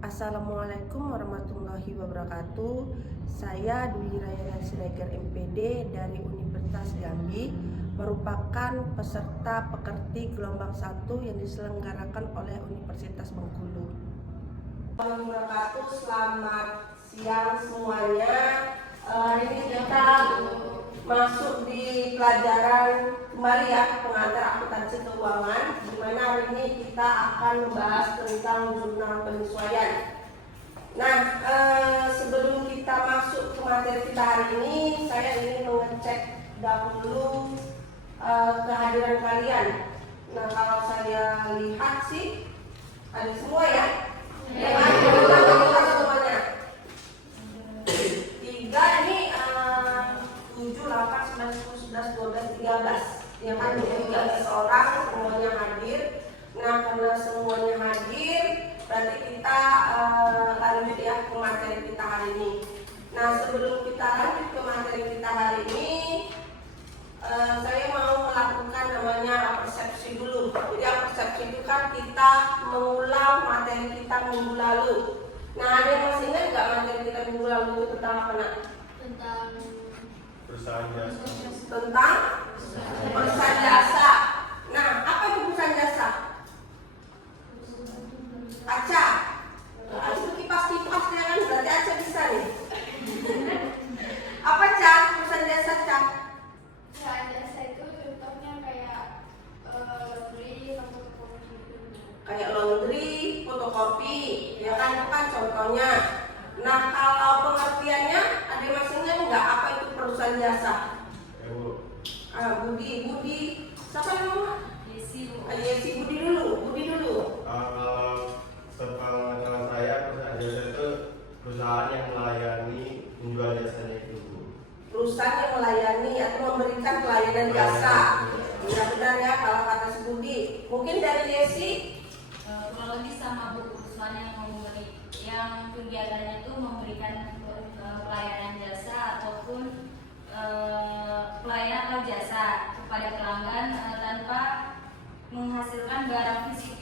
Assalamualaikum warahmatullahi wabarakatuh. Saya Dwi Rayana Siregar MPD dari Universitas Jambi, merupakan peserta pekerti gelombang 1 yang diselenggarakan oleh Universitas Bengkulu. Wabarakatuh, selamat siang semuanya. Hari ini kita masuk di pelajaran kembali ya, pengantar akuntansi keuangan, di mana hari ini kita akan membahas tentang jurnal penyesuaian. Nah, sebelum kita masuk ke materi kita hari ini, saya ingin mengecek dahulu kehadiran kalian. Nah, kalau saya lihat sih ada semua ya. Ya, ada semuanya. 3 ini 7, 8, 9, 10, 11, 12, 13. Ya kan, 13 orang semuanya hadir. Nah, karena semuanya hadir, berarti kita lanjut ya ke materi kita hari ini. Nah, sebelum kita lanjut ke materi kita hari ini, saya mau melakukan namanya persepsi dulu. Jadi persepsi itu kan kita mengulang materi kita minggu lalu. Nah, ada yang masih ingat nggak materi kita minggu lalu itu tentang apa nak? Tentang perusahaan jasa. Tentang perusahaan jasa. Nah, apa itu perusahaan jasa? Aca. Itu kipas-kipas ya kan, berarti Aca bisa nih. Apa Ca? Perusahaan jasa Ca? perusahaan jasa itu contohnya kayak laundry atau fotokopi gitu. Kayak laundry, fotokopi, ya kan itu kan contohnya. Nah, kalau pengertiannya ada yang masih ingat nggak apa itu perusahaan jasa? Budi, siapa namanya? Yesi, Budi dulu. Sepengetahuan saya, perusahaan jasa itu perusahaan yang melayani menjual jasanya itu. Perusahaan yang melayani atau memberikan pelayanan jasa. Ya benar ya kalau kata si Budi. Mungkin dari Yesi? Kurang lebih sama bu, perusahaan yang kegiatannya itu memberikan pelayanan jasa ataupun pelayanan atau jasa kepada pelanggan tanpa menghasilkan barang fisik.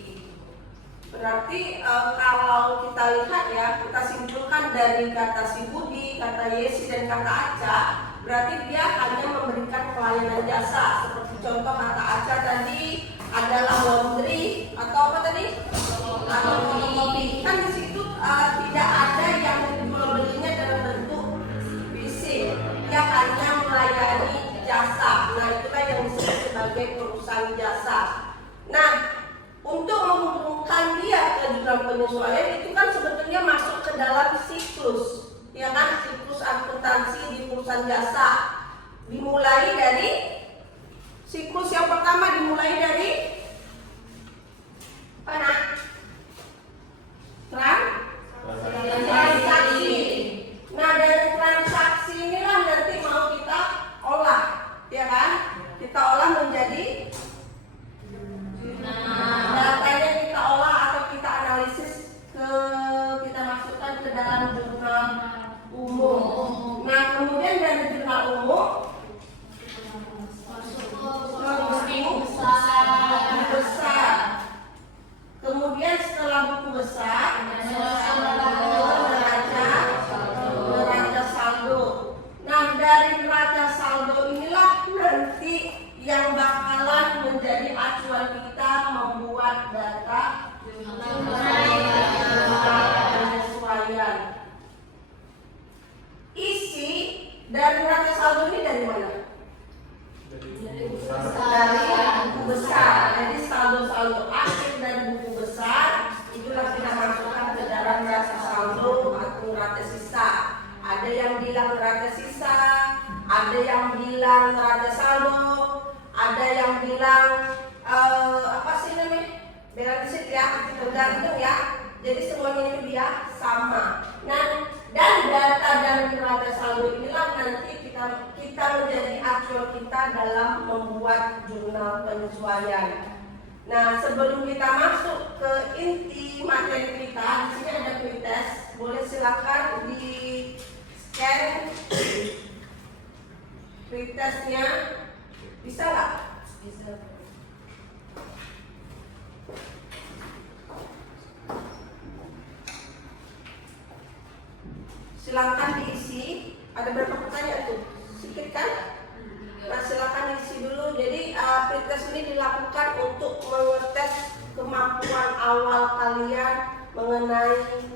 Berarti kalau kita lihat ya, kita simpulkan dari kata si Budi, kata Yesi dan kata Aca, berarti dia hanya memberikan pelayanan jasa. Seperti contoh kata Aca tadi adalah laundry atau apa tadi? Atau fotokopi. Kan di situ tidak ada yang jual belinya dalam bentuk fisik. Dia hanya melayani jasa. Nah, itulah yang disebut sebagai perusahaan jasa. Nah, untuk menghubungkan dia ke jurnal penyesuaian itu kan sebetulnya masuk ke dalam siklus, ya kan, siklus akuntansi di perusahaan jasa. Dimulai dari siklus yang pertama, dimulai dari mana? Transaksi. Nah, dari transaksi inilah nanti mau kita olah, ya kan? Kita olah menjadi datanya kita olah atau kita analisis kita masukkan ke dalam jurnal umum. Nah, kemudian dari jurnal umum buku besar. Kemudian setelah buku besar neraca saldo. Nah, dari neraca saldo inilah nanti yang bakalan menjadi acuan kita membuat data penyesuaian. Isi dari neraca saldo ini dari mana? Dari buku besar. Jadi saldo akhir dari buku besar itulah kita masukkan ke dalam neraca saldo atau neraca sisa. Ada yang bilang neraca sisa, ada yang bilang neraca saldo, ada yang bilang apa sih namanya? Balance sheet ya, tergantung ya. Jadi semuanya ini dia sama. Nah, dan data dari neraca saldo inilah nanti kita menjadi acuan kita dalam membuat jurnal penyesuaian. Nah, sebelum kita masuk ke inti materi kita, di sini ada pretest. Boleh silakan di scan pretestnya. Bisa nggak? Bisa. Silakan diisi. Ada berapa pertanyaan tuh? Sedikit kan? Nah, silakan diisi dulu. Jadi pretest ini dilakukan untuk mengetes kemampuan awal kalian mengenai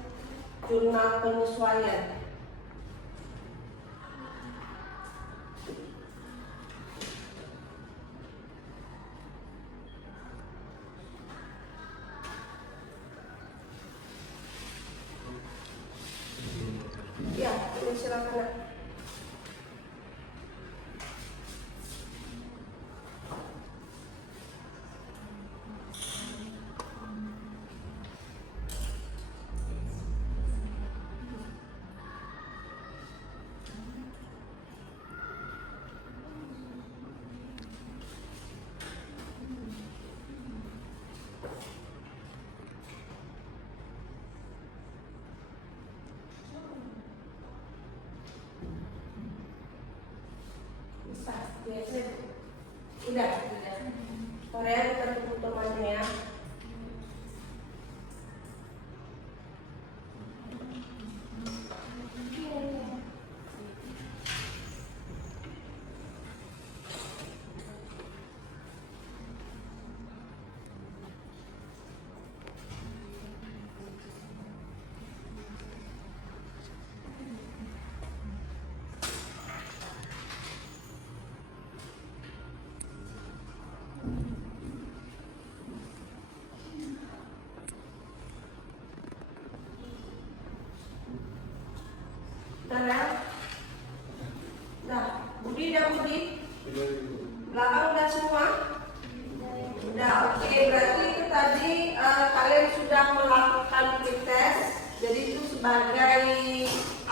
jurnal penyesuaian. Ya, ini silakan. Bisa, biasa. Udah. Korea kita tunggu temannya ya. Udah ya? Udah. Budi dan Budi? Belakang udah semua? Udah, oke. Berarti itu tadi kalian sudah melakukan pretest. Jadi itu sebagai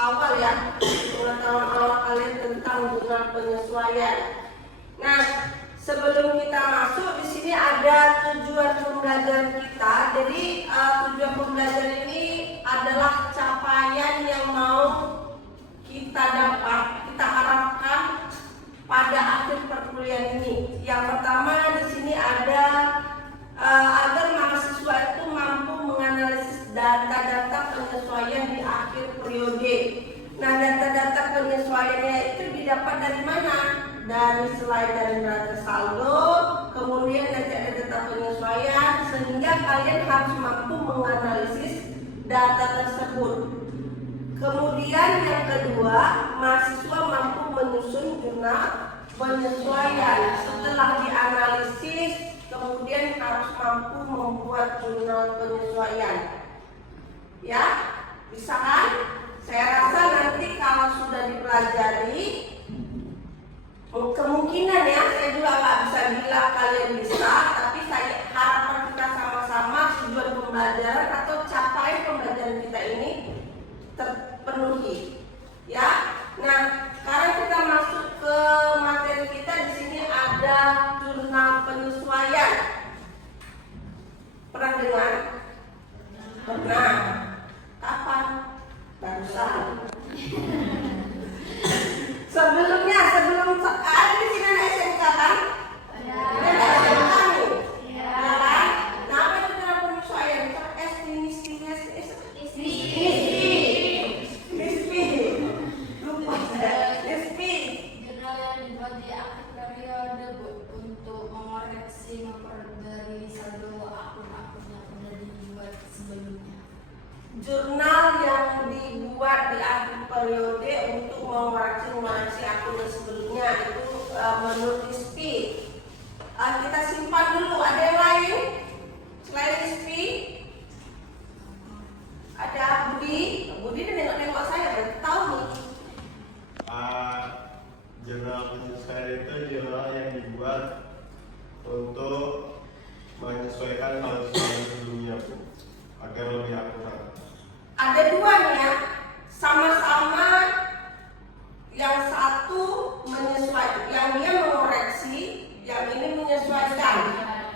awal ya, pengetahuan awal kalian tentang jurnal penyesuaian. Nah, sebelum kita masuk di sini ada tujuan pembelajaran kita. Jadi tujuan pembelajaran ini adalah capaian yang mau kita harapkan pada akhir perkuliahan ini. Yang pertama di sini ada agar mahasiswa itu mampu menganalisis data-data penyesuaian di akhir periode. Nah, data-data penyesuaiannya itu didapat dari mana? Dari selain dari neraca saldo, kemudian nanti ada data penyesuaian, sehingga kalian harus mampu menganalisis data tersebut. Kemudian yang kedua, mahasiswa mampu menyusun jurnal penyesuaian. Setelah dianalisis, kemudian harus mampu membuat jurnal penyesuaian. Ya, bisa kan? Saya rasa nanti kalau sudah dipelajari, kemungkinan ya, saya juga nggak bisa bilang kalian bisa, tapi harapan kita sama-sama tujuan pembelajaran atau capaian pembelajaran kita ini terpenuhi, ya. Nah, sekarang kita masuk ke materi kita. Di sini ada jurnal penyesuaian. Pernah dengar? Pernah. Kapan? Barusan. Sebelum ada di sini ada SMK kan? Ada SMK nih. Ya kan? Nah, apa itu jurnal penyesuaian? Jurnal yang dibuat di akhir periode, Bu, untuk mengoreksi dari saldo akun-akun yang sudah dibuat sebelumnya. Jurnal yang dibuat di akhir periode untuk mengoreksi akun yang sebelumnya itu menurut ISPI. Kita simpan dulu. Ada yang lain selain ISPI? Ada Budi dan nengok-nengok saya, berarti tahu nih. Jurnal penyesuaian itu jurnal yang dibuat untuk menyesuaikan saldo sebelumnya, Bu, agar lebih akurat. Ada dua nih ya, sama-sama. Yang satu menyesuaikan, yang dia mengoreksi, yang ini menyesuaikan.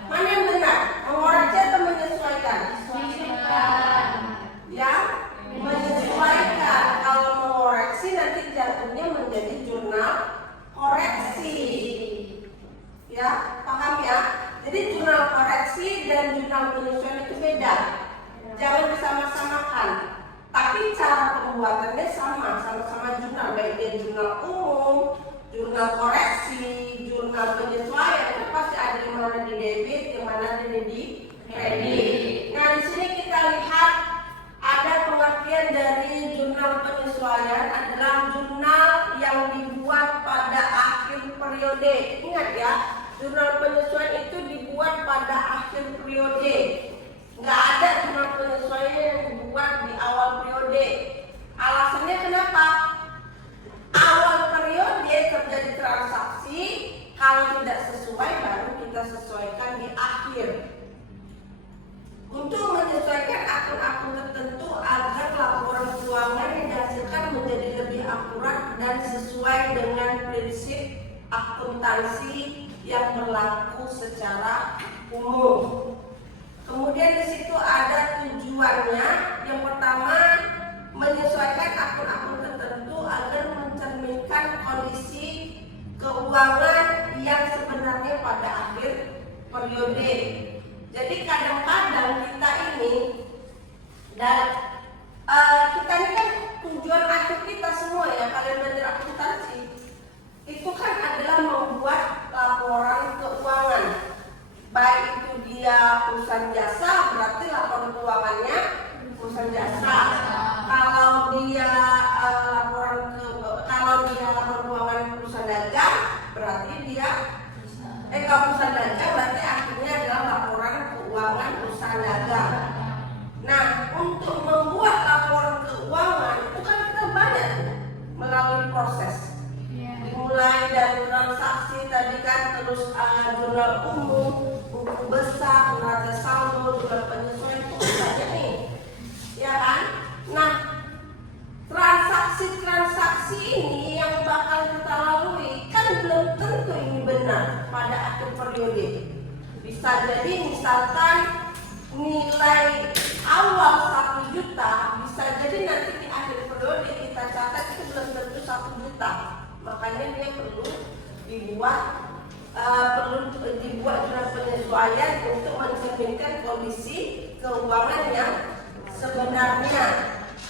Mana yang benar? Mengoreksi atau menyesuaikan? Ya, menyesuaikan. Kalau mengoreksi nanti jatuhnya menjadi jurnal koreksi. Ya, paham ya? Jadi jurnal koreksi dan jurnal penyesuaian itu beda. Jangan disamakan pembuatannya sama-sama jurnal, baik dia jurnal umum, jurnal koreksi, jurnal penyesuaian, kan pasti ada yang mana di debit, yang mana di kredit. Nah di sini kita lihat ada pengertian dari jurnal penyesuaian adalah jurnal yang dibuat pada akhir periode. Ingat ya, jurnal penyesuaian itu dibuat pada akhir periode. Nggak ada jurnal penyesuaian yang dibuat di awal periode. Alasannya kenapa? Awal periode terjadi transaksi, kalau tidak sesuai baru kita sesuaikan di akhir. Untuk menyesuaikan akun-akun tertentu agar laporan keuangan yang dihasilkan menjadi lebih akurat dan sesuai dengan prinsip akuntansi yang berlaku secara umum. Kemudian di situ ada tujuannya. Yang pertama, menyesuaikan akun-akun tertentu agar mencerminkan kondisi keuangan yang sebenarnya pada akhir periode. Jadi kadang-kadang kita ini kita ini kan tujuan akhir kita semua ya, kalian belajar akuntansi itu kan adalah membuat laporan keuangan. Baik itu dia perusahaan jasa, berarti laporan keuangannya perusahaan jasa. Kalau dia laporan keuangan perusahaan dagang, berarti dia kalau perusahaan dagang berarti akhirnya adalah laporan keuangan perusahaan dagang. Nah, untuk membuat laporan keuangan itu kan kita banyak melalui proses. Dimulai dari transaksi tadi kan, terus jurnal umum, buku besar, neraca saldo, jurnal penyesuaian, itu banyak nih, ya kan? Nah, transaksi ini yang bakal kita lalui kan belum tentu ini benar pada akhir periode. Bisa jadi misalkan nilai awal 1 juta, bisa jadi nanti di akhir periode kita catat itu belum tentu 1 juta. Makanya dia perlu dibuat jurnal penyesuaian untuk mencerminkan kondisi keuangan yang sebenarnya.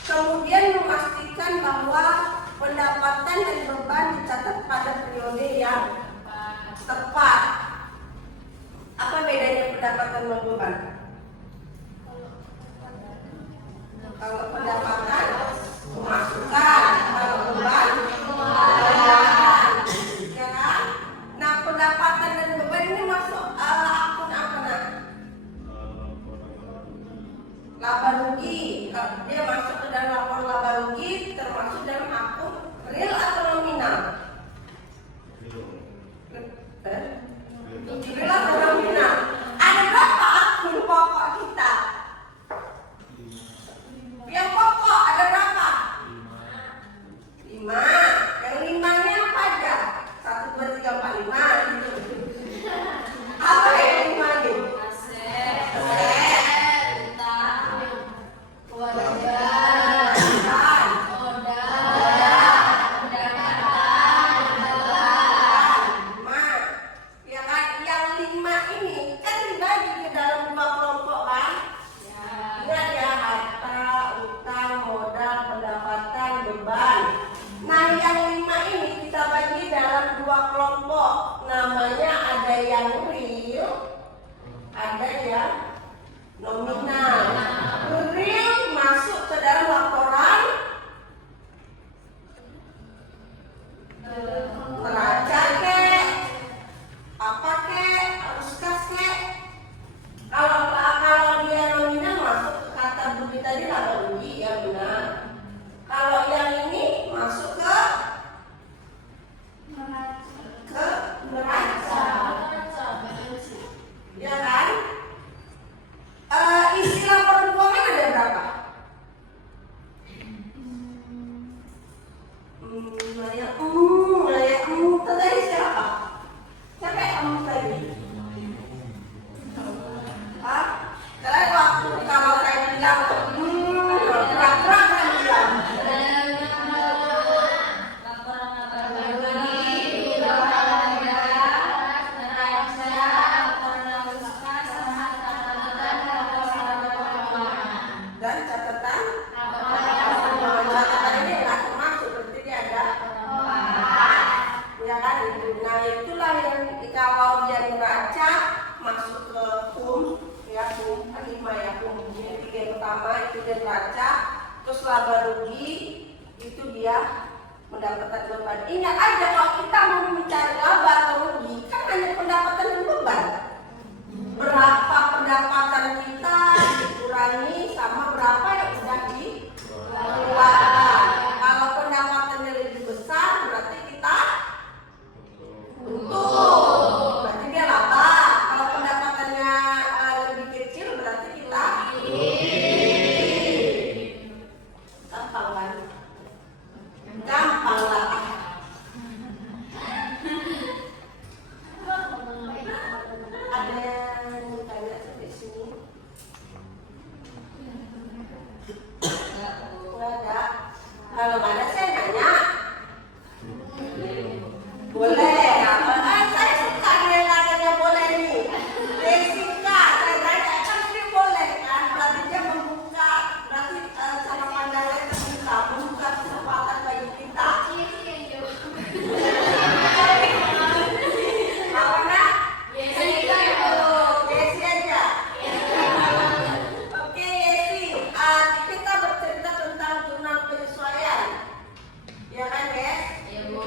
Kemudian memastikan bahwa pendapatan dan beban dicatat pada periode yang tepat. Apa bedanya pendapatan dan beban? Kalau pendapatan pemasukan, kalau beban ya kan? Nah, pendapatan dan beban ini masuk akun apa nak? Laba rugi. Dia masuk ke dalam laporan laba rugi, termasuk dalam akun real atau nominal? Real atau nominal? Ada berapa akun pokok kita? Yang pokok ada berapa? 5. Yang 5-nya apa aja? 1, 2, 3, 4, 5 gitu. Apa yang 5 nih? Namanya ada yang real, ada yang nominal. Real masuk ke dalam laporan neraca kek, apa kek, harus kas kek. Kalau dia nominal masuk ke kata budi tadi laba rugi, ya benar. Kalau yang ini masuk ke neraca, ya kan? Isi laporan keuangan ada berapa? Tadi siapa? Siapa yang tadi? Kalian waktu kalau saya bilang pura-pura kan bilang terus laba rugi, itu dia mendapatkan beban. Ingat aja kalau kita mau mencari laba atau rugi, kan hanya pendapatan dan beban. Berapa pendapatan kita dikurangi sama berapa yang sudah dikeluarkan. Kalau pendapatannya lebih besar, berarti kita untung, berarti dia laba. Kalau pendapatannya lebih kecil, berarti kita gampang kan? Gampang lah. Ada yang mau tanya sampai sini? Nggak ada. Kalau nggak ada saya nanya. Boleh. Saya suka dengan katanya boleh nih. Jessica, saya tanya kan dia boleh kan? Berarti dia membuka, berarti cara pandangnya terbuka, membuka kesempatan bagi kita. Apa nak? Yesi aja. Oke Yesi, kita bercerita tentang jurnal penyesuaian, ya kan Yes? Ya Bu.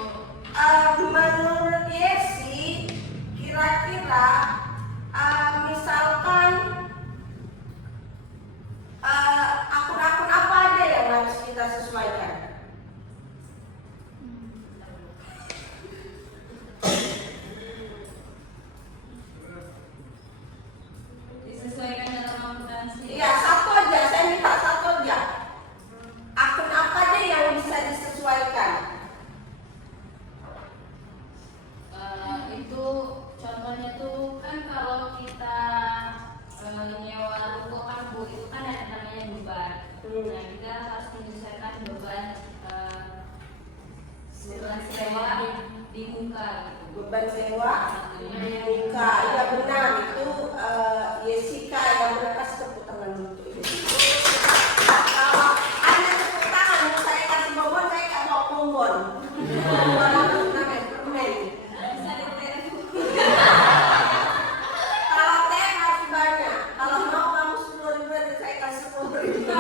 Menurut Yesi, kira-kira misalkan akun-akun apa aja yang harus kita sesuaikan? Disesuaikan dalam akuntansi. Iya, satu aja, saya minta satu aja. Akun apa aja yang bisa disesuaikan? Itu contohnya tuh kan kalau kita nyewa ruko kan Bu, itu kan ada namanya beban. Nah, kita harus menyesuaikan beban sewa di muka gitu. Beban sewa muka, iya benar itu Yesika yang benar, kasih tepuk tangan dulu. Kalau Anda tepuk tangan, saya kasih bonbon, saya nggak mau bonbon. Bonbon itu namanya permen. Bisa diterima. Kalau teh harus banyak, kalau mau kamu 10.000 saya kasih 10.000.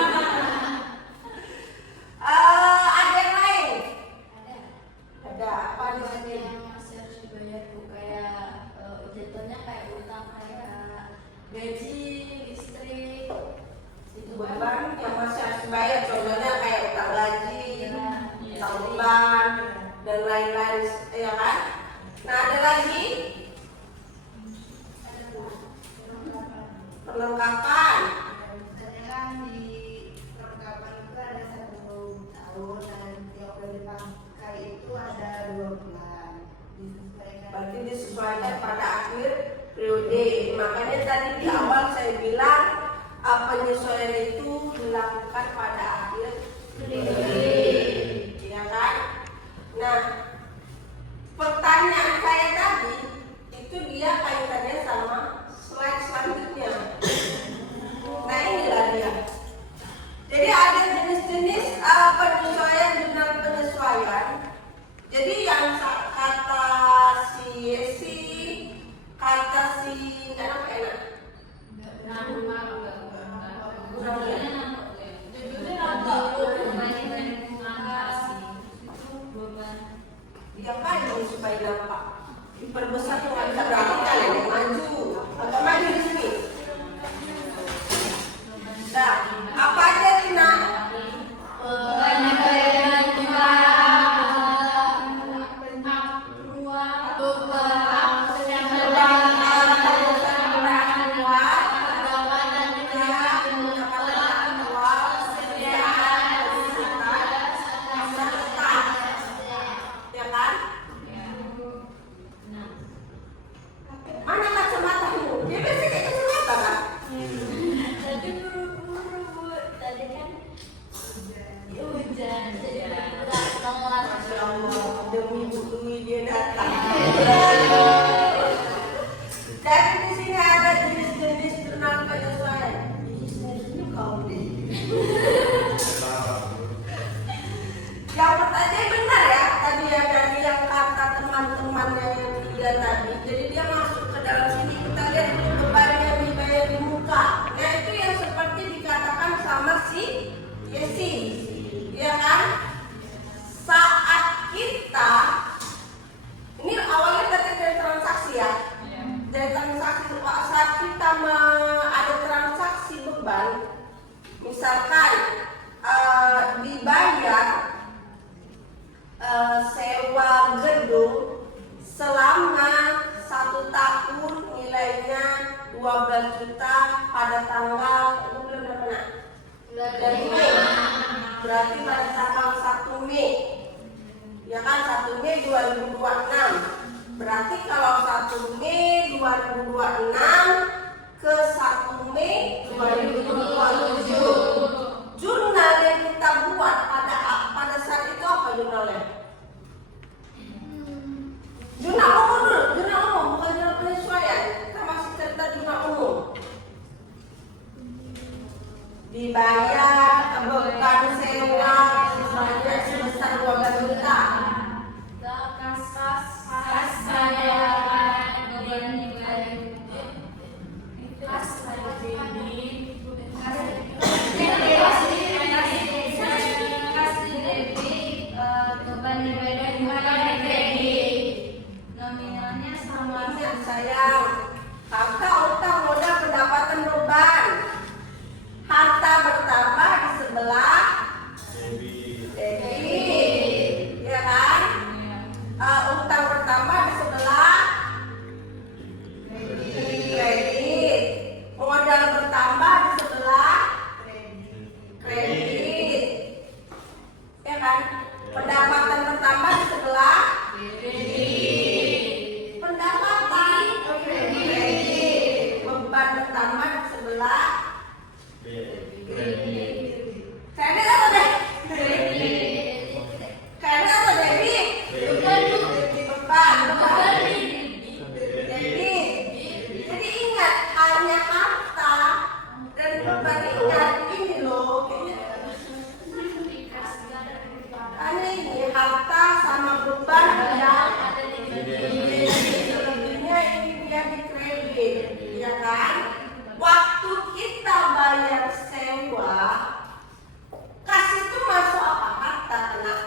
Ada yang lain? Ada apa di Ada sini? yang masih harus dibayar Bu, kayak jatuhnya kayak utang kayak gaji, listrik, itu Beban yang masih harus dibayar, contohnya kayak utang gaji, Iya. utang beban, dan lain-lain, ya kan? Nah ada lagi perlengkapan. Misalnya kan di perlengkapan itu ada 1 tahun dan tiap kali dipakai itu ada 2 bulan. Disesuaikan. Berarti disesuaikan pada akhir periode. Makanya tadi di awal saya bilang penyesuaian itu dilakukan pada akhir periode, ya kan? Nah, pertanyaan saya tadi itu dia kaitannya sama slide selanjutnya. Nah inilah dia. Jadi ada jenis-jenis penyesuaian jurnal penyesuaian. Jadi yang kata si Yesi, kata si enak. Tiga kali supaya nampak. Diperbesar tuh nggak bisa, berarti kalian yang maju. Agak maju di sini. Nah, apa aja Tina? Ya kan? Mana kacamatamu? Dia biasa kayak kacamata kan? Tadi buru-buru Bu, tadi kan hujan jadi berat telat. Masya Allah, demi buku dia datang. Jadi di sini ada jenis-jenis jurnal penyesuaian. Jenis-jenisnya kau deh. Yang pertanyaan benar ya, tadi ya dari yang kata teman-temannya yang 3 tadi. Jadi dia masuk ke dalam sini, kita lihat beban yang dibayar di muka. Nah itu yang seperti dikatakan sama si Yesi. 12 juta pada tanggal itu bulan berapa nak? Bulan Mei. Berarti pada tanggal 1 Mei. Ya kan 1 Mei 2026. Berarti kalau 1 Mei 2026 ke 1 Mei 2027. Jurnal yang kita buat pada saat itu apa jurnalnya? Jurnal umum dulu, jurnal umum bukan jurnal penyesuaian. Kita masih cerita jurnal umum. Dibayar beban sewa sebanyak sebesar 12 juta. Kas bayaran beban nominalnya sama Sayang, harta utang modal pendapatan beban. Harta bertambah di sebelah debit, ya kan? Utang bertambah di sebelah kredit. Modal bertambah di sebelah kredit, ya kan? Pendapatan bertambah di sebelah pendapatan kredit. Beban bertambah di sebelah kredit apa deh? Kredit apa debit? Beban. Debit. Jadi ingat hanya harta dan beban. Ingat ini loh. Hanya ini harta sama beban ada. Selebihnya ini dia di kredit, ya kan? Waktu kita bayar sewa, kas itu masuk apa? Harta, nak?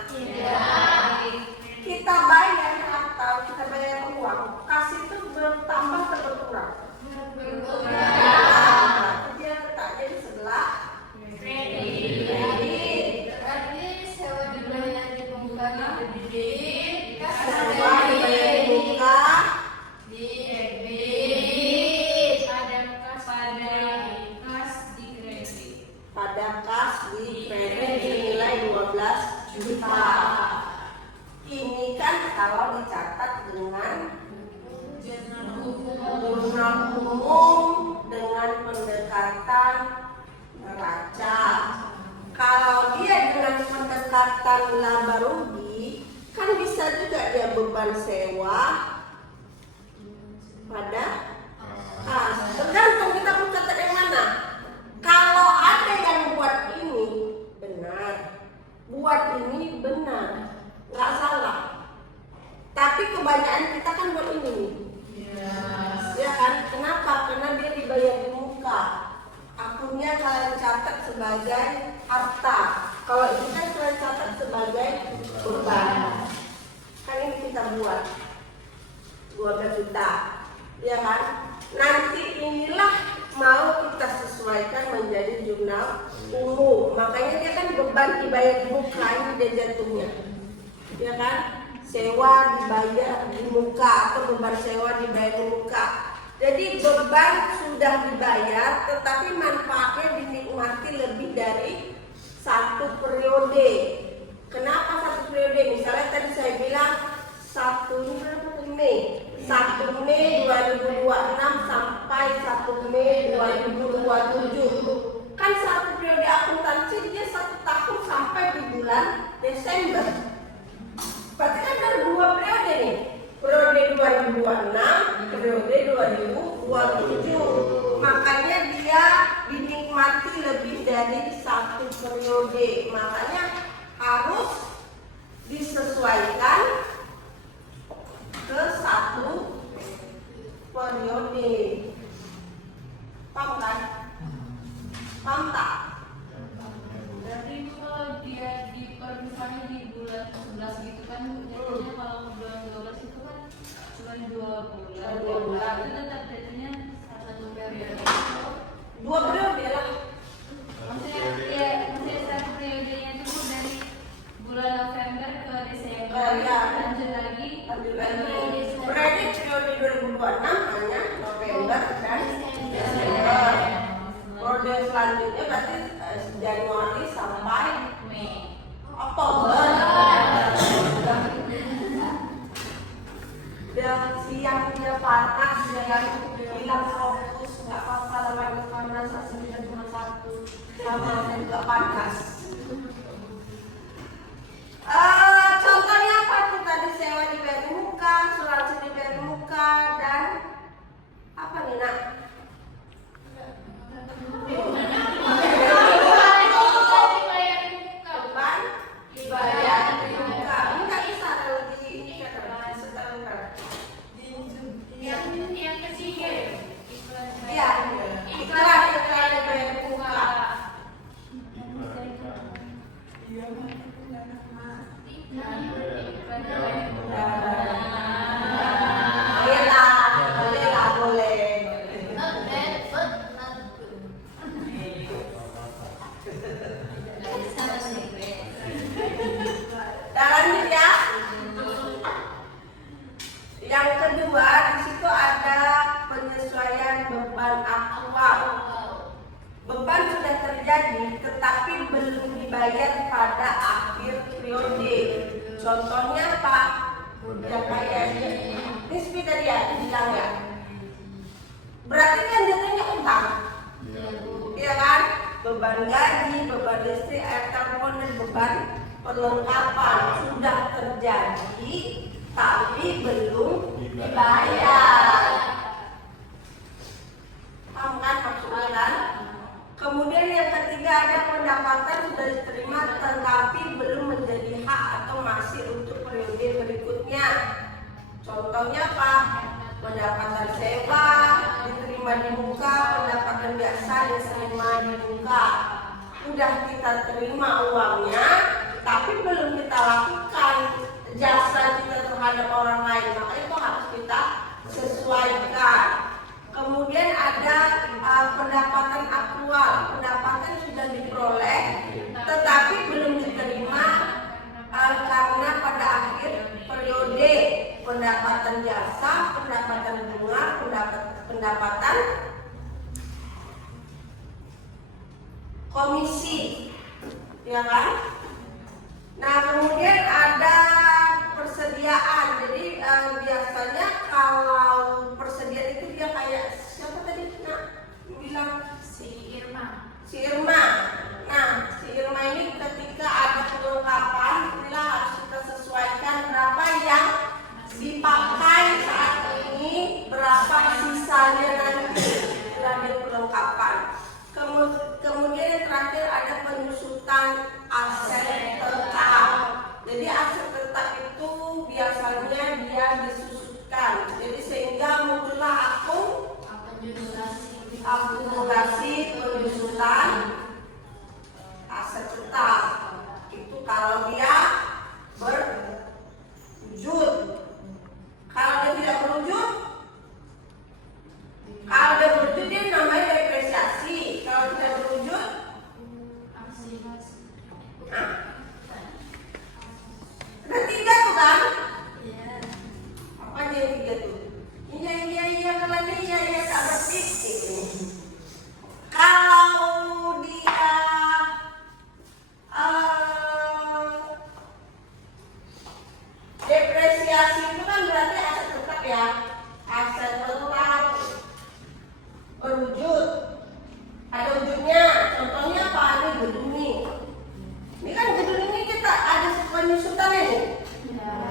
Kita bayar harta, kita bayar uang. Kas itu bertambah atau berkurang? Dia letaknya di sebelah kredit. Berarti sewa dibayar di pembukaan debit, kas Sewa dibayar di muka. di debit, pada kas di kredit. Pada kas di kredit dinilai 12 juta. Ini kan kalau dicatat dengan jurnal umum dengan pendekatan neraca. Kalau dia dengan pendekatan laba rugi, kan bisa juga dia beban sewa pada kas. Tergantung kita mau catat yang mana. Kalau ada yang buat ini benar, buat ini benar, nggak salah. Tapi kebanyakan kita kan buat ini, ya kan? Kenapa? Karena dia dibayar di muka. Akunnya kalian catat sebagai harta. Kalau itu kan kalian catat sebagai beban. Kan ini kita buat 12 juta, ya kan? Nanti inilah mau kita sesuaikan menjadi jurnal umum. Makanya dia kan beban dibayar di muka, ini dia jatuhnya, ya kan? Sewa dibayar di muka atau beban sewa dibayar di muka. Jadi beban sudah dibayar, tetapi manfaatnya dinikmati lebih dari satu periode. Kenapa satu periode? Misalnya tadi saya bilang 1 Mei 2026 sampai 1 Mei 2027. Kan satu periode akuntansi dia 1 tahun sampai di bulan Desember. Berarti kan ada 2 periode nih. Periode 2026, periode 2027. Makanya dia dinikmati lebih dari 1 periode. Makanya harus disesuaikan ke 1 periode. Paham kan? Paham tak? Berarti itu kalau dia misalnya di bulan 11 gitu kan, jadinya kalau bulan 12 itu kan cuma 2 bulan. 2 bulan. Itu tetap jadinya satu periode. 2 periode lah. Maksudnya satu periodenya itu dari bulan November ke Desember, Ya. lanjut lagi Periode 2026 hanya November dan Desember. Boleh lah, boleh. Not bad, but not good. Bisa bahasa Inggris. Dan lanjut ya. Yang kedua di situ ada penyesuaian beban aktual. Beban sudah terjadi tetapi belum dibayar pada akhir periode. Contohnya apa? Ya kayak ini seperti tadi ya bilang ya. Berarti kan jatuhnya utang, iya kan? Beban gaji, beban listrik, air telepon dan beban perlengkapan sudah terjadi tapi belum dibayar. Paham kan maksudnya kan? Kemudian yang ketiga ada pendapatan sudah diterima tetapi belum menjadi hak atau masih untuk periode berikutnya. Contohnya apa? Pendapatan sewa diterima di muka, pendapatan biasa diterima di muka. Sudah kita terima uangnya, tapi belum kita lakukan jasa kita terhadap orang lain, maka itu harus kita sesuaikan. Kemudian ada pendapatan aktual, pendapatan sudah diperoleh tetapi belum diterima karena pada akhir periode. Pendapatan jasa, pendapatan bunga, pendapatan komisi, ya kan? Nah kemudian ada persediaan. Jadi biasanya kalau persediaan itu dia kayak siapa tadi bilang Si Irma. si Irma. Nah si Irma ini ketika ada perlengkapan bila harus kita sesuaikan berapa yang dipakai saat ini, berapa sisanya nanti setelah ada perlengkapan. Kemudian yang terakhir ada penyusutan aset tetap. Jadi aset tetap itu biasanya dia disusutkan. Jadi sehingga muncullah akumulasi penyusutan aset tetap. Itu kalau dia berwujud. Kalau dia tidak berwujud, kalau dia berwujud dia namanya depresiasi. Kalau tidak berwujud, ada tiga tuh kan? Apa aja yang tiga tuh? Iya, kalau dia iya tak bertitik ini. Kalau dia depresiasi itu kan berarti aset tetap ya, aset tetap berwujud, ada wujudnya. Contohnya apa? Ini gedung nih. Ini kan gedung ini kita ada penyusutan ini.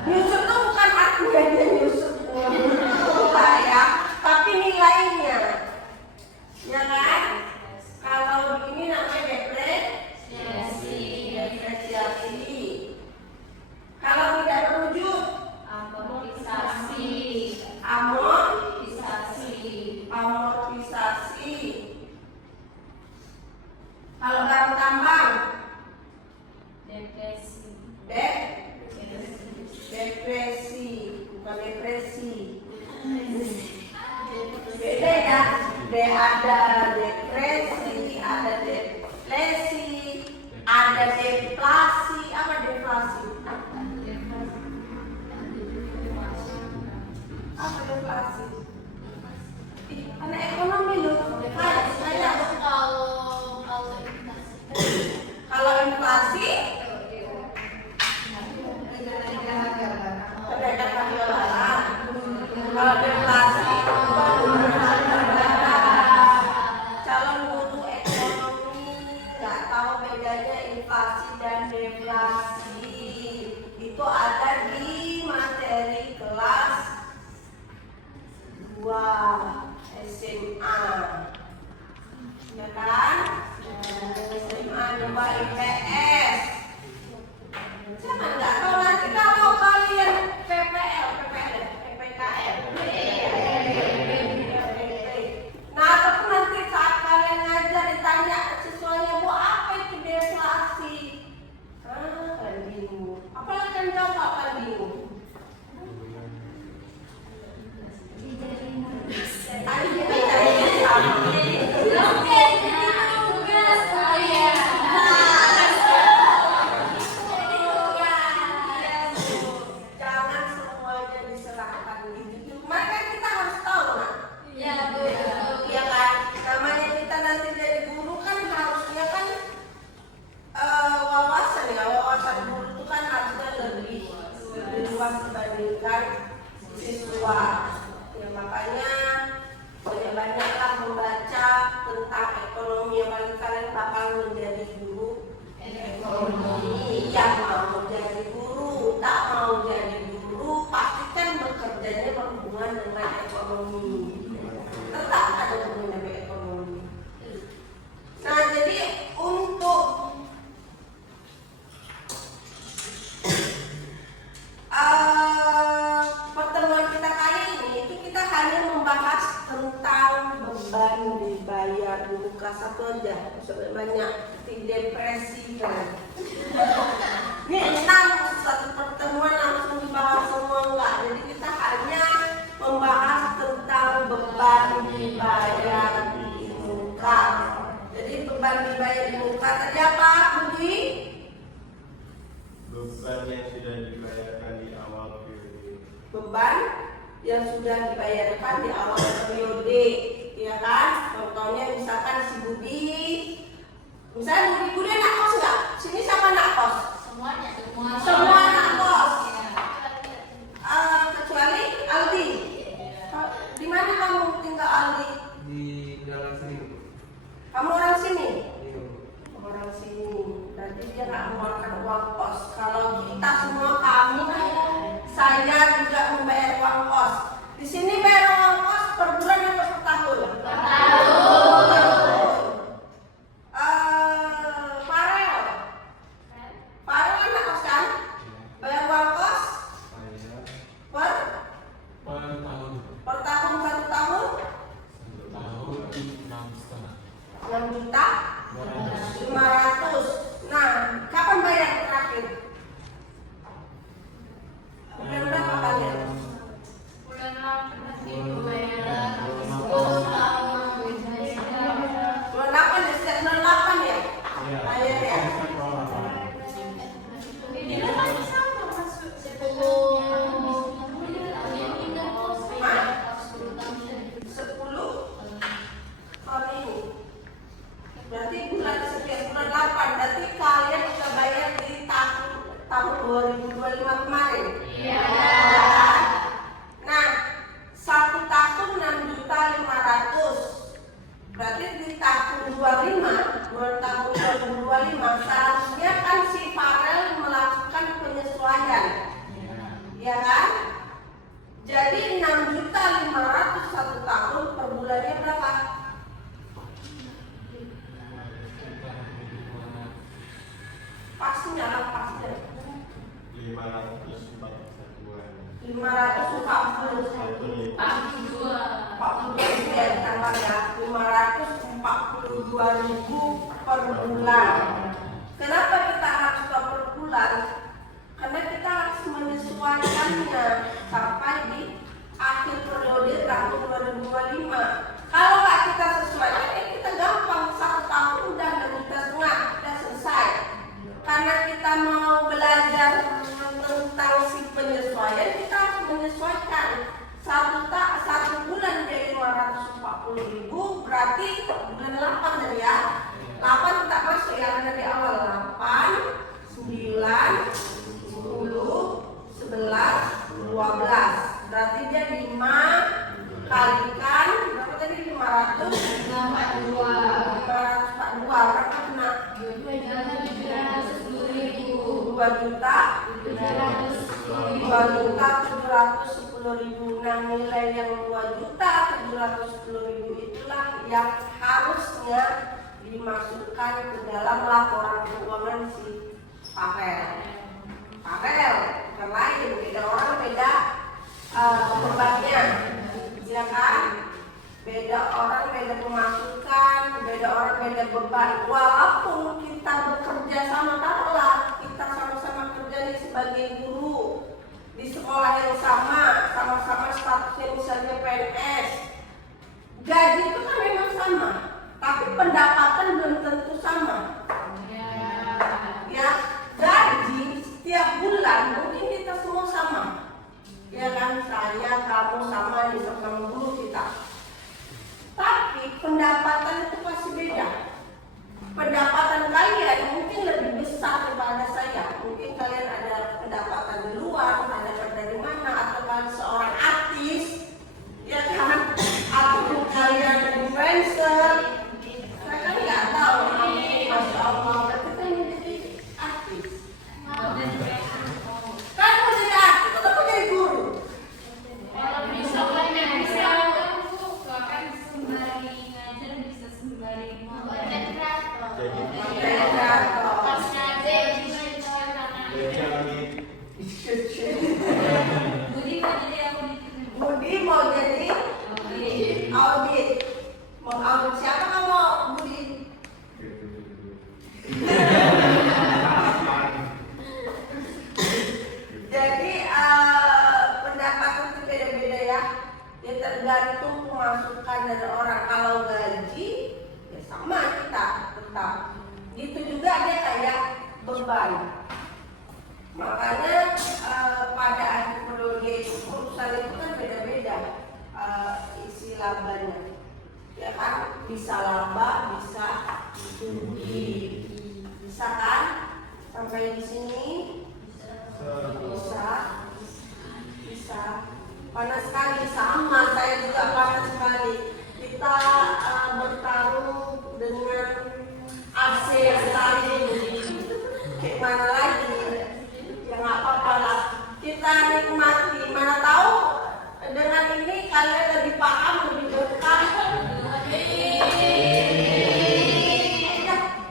Nyusut itu bukan artinya dia nyusut ya, tapi nilainya, ya kan? Kalau ini namanya depresiasi. Kalau tidak berwujud, amortisasi. Kalau barang tambang, depresi, bukan depresi. Beda ya. Ada depresi, ada deflasi, ada deflasi. Apa deflasi? Apa deflasi? Anak ekonomi loh. Kalau inflasi, kenaikan harga barang. Kalau deflasi, calon guru ekonomi nggak tahu bedanya inflasi dan deflasi. Itu ada di materi kelas 2 SMA, ya kan? SMA nyoba IPS. Saya nggak tahu nanti kalau kalian PPL, PPKL. Nah, tapi nanti saat kalian ngajar ditanya siswanya, Bu, apa itu deflasi? luas dibandingkan siswa. Ya makanya banyak-banyaklah membaca tentang ekonomi, apalagi kalian bakal menjadi guru ekonomi. Yang mau menjadi guru, tak mau jadi guru, pasti kan bekerjanya berhubungan dengan ekonomi. Tetap ada hubungannya dengan ekonomi. Nah, jadi untuk pertemuan kita kali ini itu kita hanya membahas tentang beban dibayar di muka satu aja, sampai banyak depresi kan. Ini satu pertemuan langsung dibahas semua enggak. Jadi kita hanya membahas tentang beban dibayar di muka. Jadi beban dibayar di muka tadi apa, Budi? Beban yang sudah dibayarkan di awal periode. Beban yang sudah dibayarkan di awal periode, ya kan? Contohnya misalkan si Budi, misalnya Budi anak kos nggak? Sini siapa anak kos? Semuanya. Semua anak kos. Kecuali Aldi. Di mana kamu tinggal, Aldi? Di dalam sini. Kamu orang sini? Iya. Orang sini. Berarti dia nggak mengeluarkan uang kos. Kalau kita semua, kami, saya juga membayar uang kos. Di sini bayar uang kos per bulan atau per tahun? Per tahun. Farel anak kos kan? Bayar uang kos Saya per tahun 1 tahun 6 juta 500. Nah, kapan bayar terakhir? Bulan berapa kalian? Bulan 8 bayar. Bulan 8 ya, setiap bulan 8 ya? Bayar ya? Ini kan masih sama masuk 10 hari ini. Berarti setiap bulan 8. Berarti kalian sudah bayar di tahun 2025 kemarin. Iya. Nah, 1 tahun 6.500.000. Berarti di tahun 2025 seharusnya kan si Farel melakukan penyesuaian, ya kan? Jadi 6.500.000 1 tahun, per bulannya berapa? Pastinya lah, pastinya 540 ya, tanggal ya, 542.000 per bulan. Kenapa kita harus per bulan? Karena kita harus menyesuaikannya sampai di akhir periode tahun 2025. Kalau nggak kita sesuaikan, kita gampang 1 tahun udah 2,5 udah selesai. Karena kita mau belajar tentang si penyesuaian, kita harus menyesuaikan. Satu bulan jadi 540.000, berarti bulan 8 dari ya. 8 tak masuk yang ada di awal. 8, 9, 10, 11, 12. Berarti dia 5 kalikan berapa tadi? 542. Berapa kena? 2.710.000. Nah, nilai yang 2.710.000 itulah yang harusnya dimasukkan ke dalam laporan keuangan si Farel, bukan lain. Beda orang beda bebannya, ya kan? Beda orang beda pemasukan, beda orang beda beban. Walaupun kita bekerja sama, taruhlah kita sama-sama kerja nih sebagai guru di sekolah yang sama-sama statusnya misalnya PNS, gaji itu kan memang sama, tapi pendapatan belum tentu sama. Ya, gaji setiap bulan mungkin kita semua sama, ya kan? Saya, kamu sama nih, sama guru kita. Tapi pendapatan itu pasti beda. Pendapatan kalian mungkin lebih besar daripada saya. Mungkin kalian ada pendapatan di luar, ada Makanya pada akhir periode itu perusahaan itu kan beda-beda isi labanya, ya kan? Bisa laba, bisa rugi, bisa kan? Sampai di sini bisa. Panas sekali, sama saya juga panas sekali. Kita bertarung dengan AC sekali, gimana lagi? Ya nggak apa-apa lah. Kita nikmati. Mana tahu dengan ini kalian lebih paham, lebih dekat.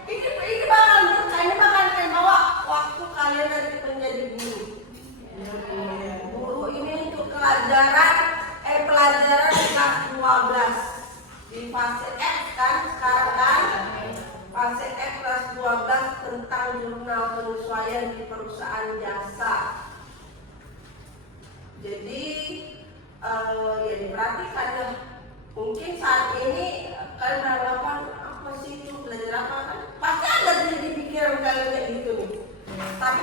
Ini bakal berkah, ini bakal membawa waktu kalian nanti menjadi guru. Guru ini untuk pelajaran kelas 12 di fase F kan sekarang kan, fase F kelas 12 tentang jurnal penyesuaian di perusahaan jasa. Jadi ya diperhatikan ya. Mungkin saat ini kalian beranggapan apa sih itu, belajar apa kan? Pasti ada di pikiran kalian kayak gitu nih. Tapi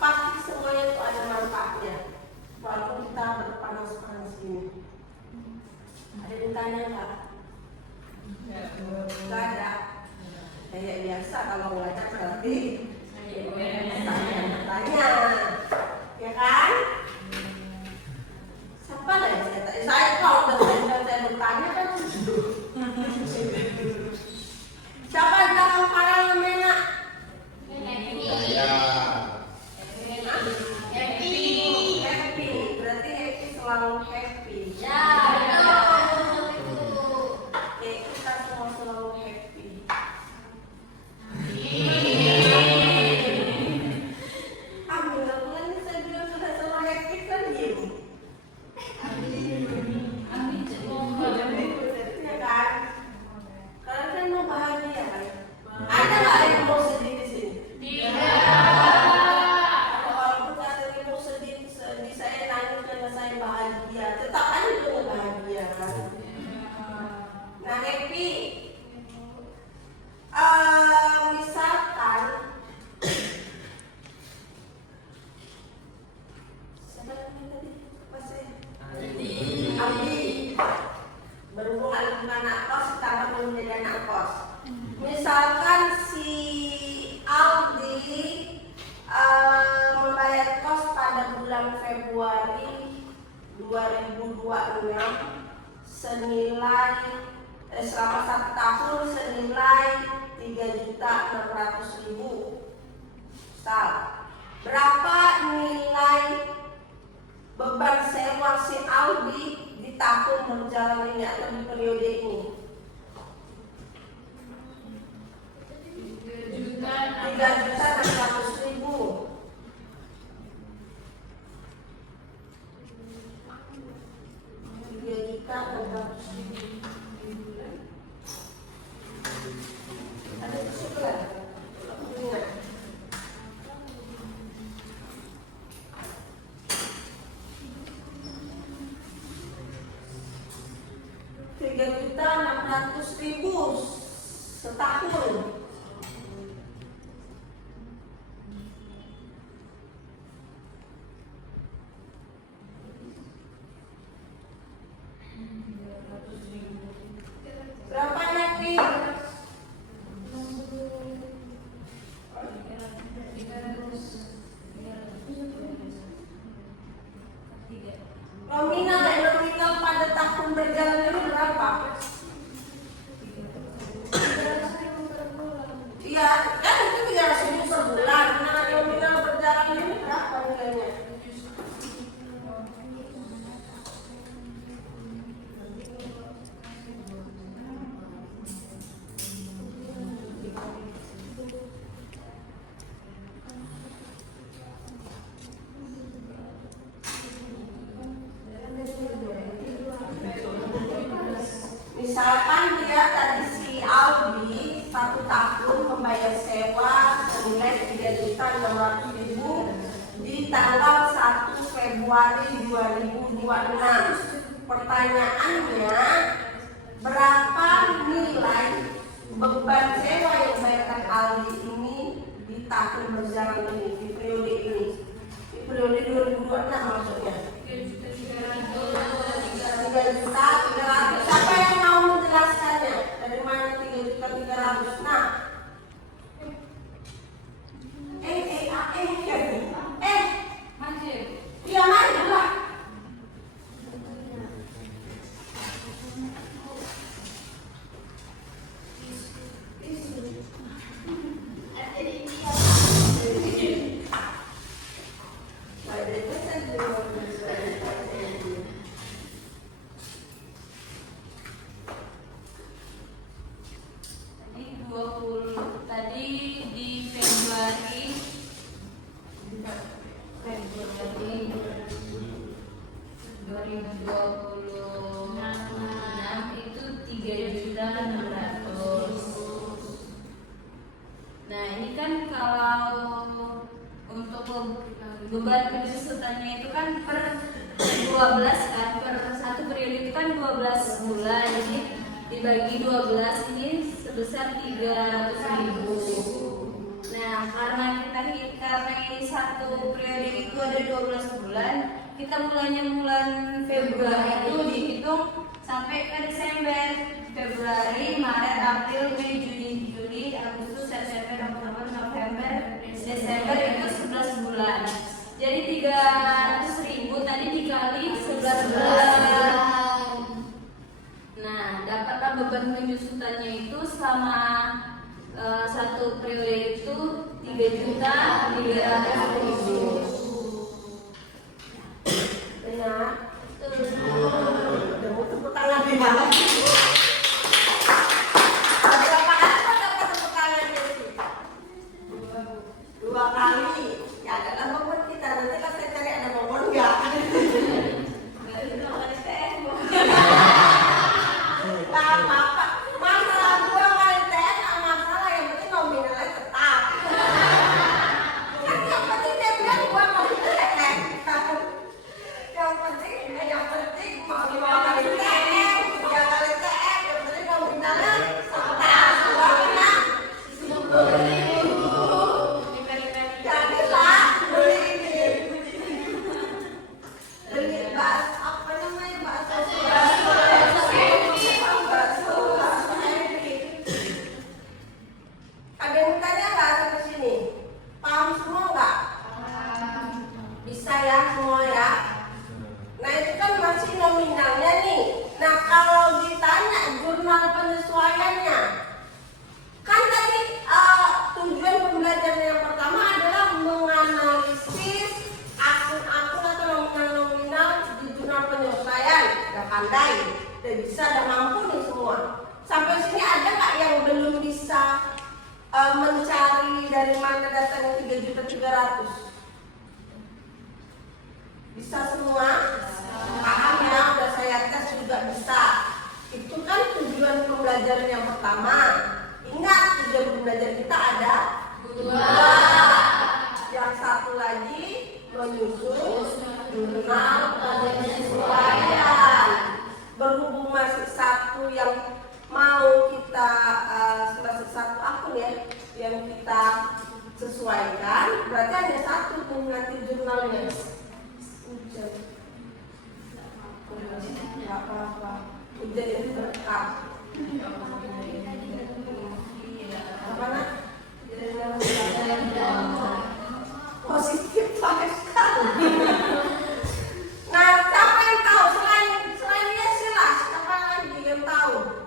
pasti semuanya itu ada manfaatnya. Walaupun kita berpanas-panas ini. Ada yang tanya nggak? Nggak ada. Kayak biasa kalau nggak ada berarti tanya, ya kan? Siapa lah yang saya tanya? Saya kalau saya bertanya kan. Siapa yang dalam parang namanya? Happy. Berarti happy selalu happy. Ya, Kita semua selalu happy. Alhamdulillah, ini saya bilang sudah selalu happy kan diem. Ya kan? Kalian kan mau bahagia kan? Ada nggak yang mau sedih di sini? Walaupun kalian yang mau sedih, saya nangis karena saya bahagia. Tetap aja juga bahagia kan? Nah, happy. Misalkan siapa namanya tadi? Apa sih? Abi. Berhubung anak kos ditambah menjadi anak kos. Misalkan si Aldi membayar kos pada bulan Februari 2026 senilai selama 1 tahun senilai 3.600.000. Berapa nilai beban sewa si Aldi di tahun berjalan ini atau di periode ini? 3.600.000. Ada kesimpulan? Ingat. 3.600.000 setahun. Berapa Nafi? Nominal pada tahun berjalan ini berapa? Iya, kan itu 300.000 per bulan. Nah, nominal berjalan ini berapa nilainya? Misalkan dia tadi si Aldi 1 tahun membayar sewa senilai 3.600.000 di tanggal 1 Februari 2026. Pertanyaannya, berapa nilai beban sewa yang dibayarkan Aldi ini di tahun berjalan ini, di periode ini? Februari 2026 itu 3.600.000. Nah ini kan kalau untuk beban penyusutannya itu kan per 12 kan, per satu periode itu kan 12 bulan, jadi dibagi 12 ini sebesar 300.000. Nah karena ini satu periode itu ada 12 bulan, kita mulainya bulan Februari itu dihitung sampai ke Desember. Februari, Maret, April, Mei, Juni, Juli, Agustus, September, Oktober, November, Desember itu 11 bulan. Jadi 300.000 tadi dikali 11 bulan. Nah, dapatlah beban penyusutannya itu selama satu periode itu 3.300.000. Benar. Tepuk tangan di mana? Berapa kali dapat tepuk tangannya sih? 2 kali. Ya ada nomor kita, nanti lah saya cari ada nomor enggak? Apa? Masalah 2 kali tes, masalah yang penting nominalnya tetap. Kan yang penting dia bilang 2 kali tes. Yang penting mau 5 kali TM, 3 kali TM, yang penting nominalnya tetap. Uangnya 50.000. Jadilah beli bakso, apa namanya, bakso ada yang tanya nggak sampai sini? Paham semua nggak? Bisa ya semua ya? Nah itu kan masih nominalnya nih. Nah kalau ditanya jurnal penyesuaiannya, kan tadi tujuan pembelajaran yang pertama adalah menganalisis akun-akun atau nominal-nominal di jurnal penyesuaian. Udah pandai, udah bisa, udah mampu nih semua. Sampai sini ada nggak yang belum bisa mencari dari mana datanya 3.300.000? Bisa semua? Paham ya? Udah saya tes juga bisa. Itu kan tujuan pembelajaran yang pertama. Ingat, tujuan pembelajaran kita ada 2. Yang satu lagi menyusun jurnal penyesuaian. Berhubung masih satu yang mau kita masih satu akun ya yang kita sesuaikan, berarti hanya satu tuh nanti jurnalnya. Hujan, nggak apa-apa. Hujan itu berkah. Apa nak? Positif sekali. Nah, siapa yang tahu selain dia silas? Siapa lagi yang tahu?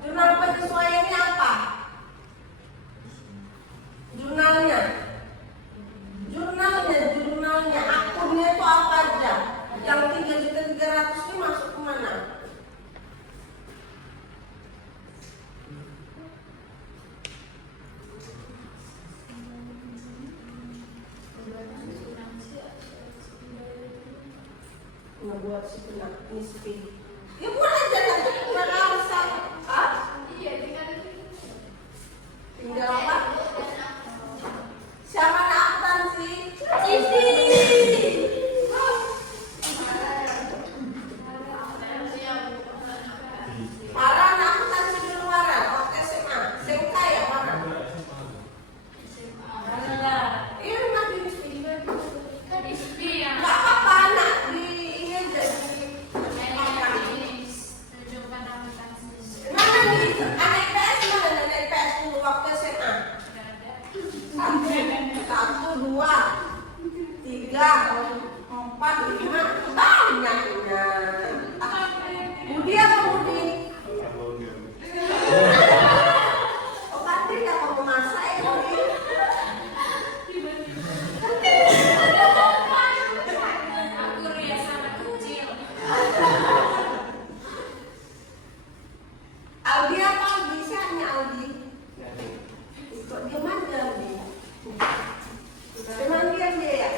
Jurnal penyesuaiannya apa? Jurnalnya, akunnya itu apa aja? Yang 3.300.000 ini masuk kemana? Ngebuat si penak miskin. Ya buat aja nanti nggak usah. Hah? Tinggal apa? Siapa nak akuntansi? Cici. Para anak akuntansi di luar, waktu SMA, SMK ya mana? Iya nanti miskin. Nggak apa-apa nak di ini aja di mana nih? Anak IPS mana? Anak IPS dulu waktu SMA. 1, 2, 3, 4, 5, banyaknya. Budi apa Budi? Oh pasti nggak mau masak ya Budi? Aldi apa Aldi? Siapnya Aldi? Kok dia manggil Aldi? Dia manggil dia ya?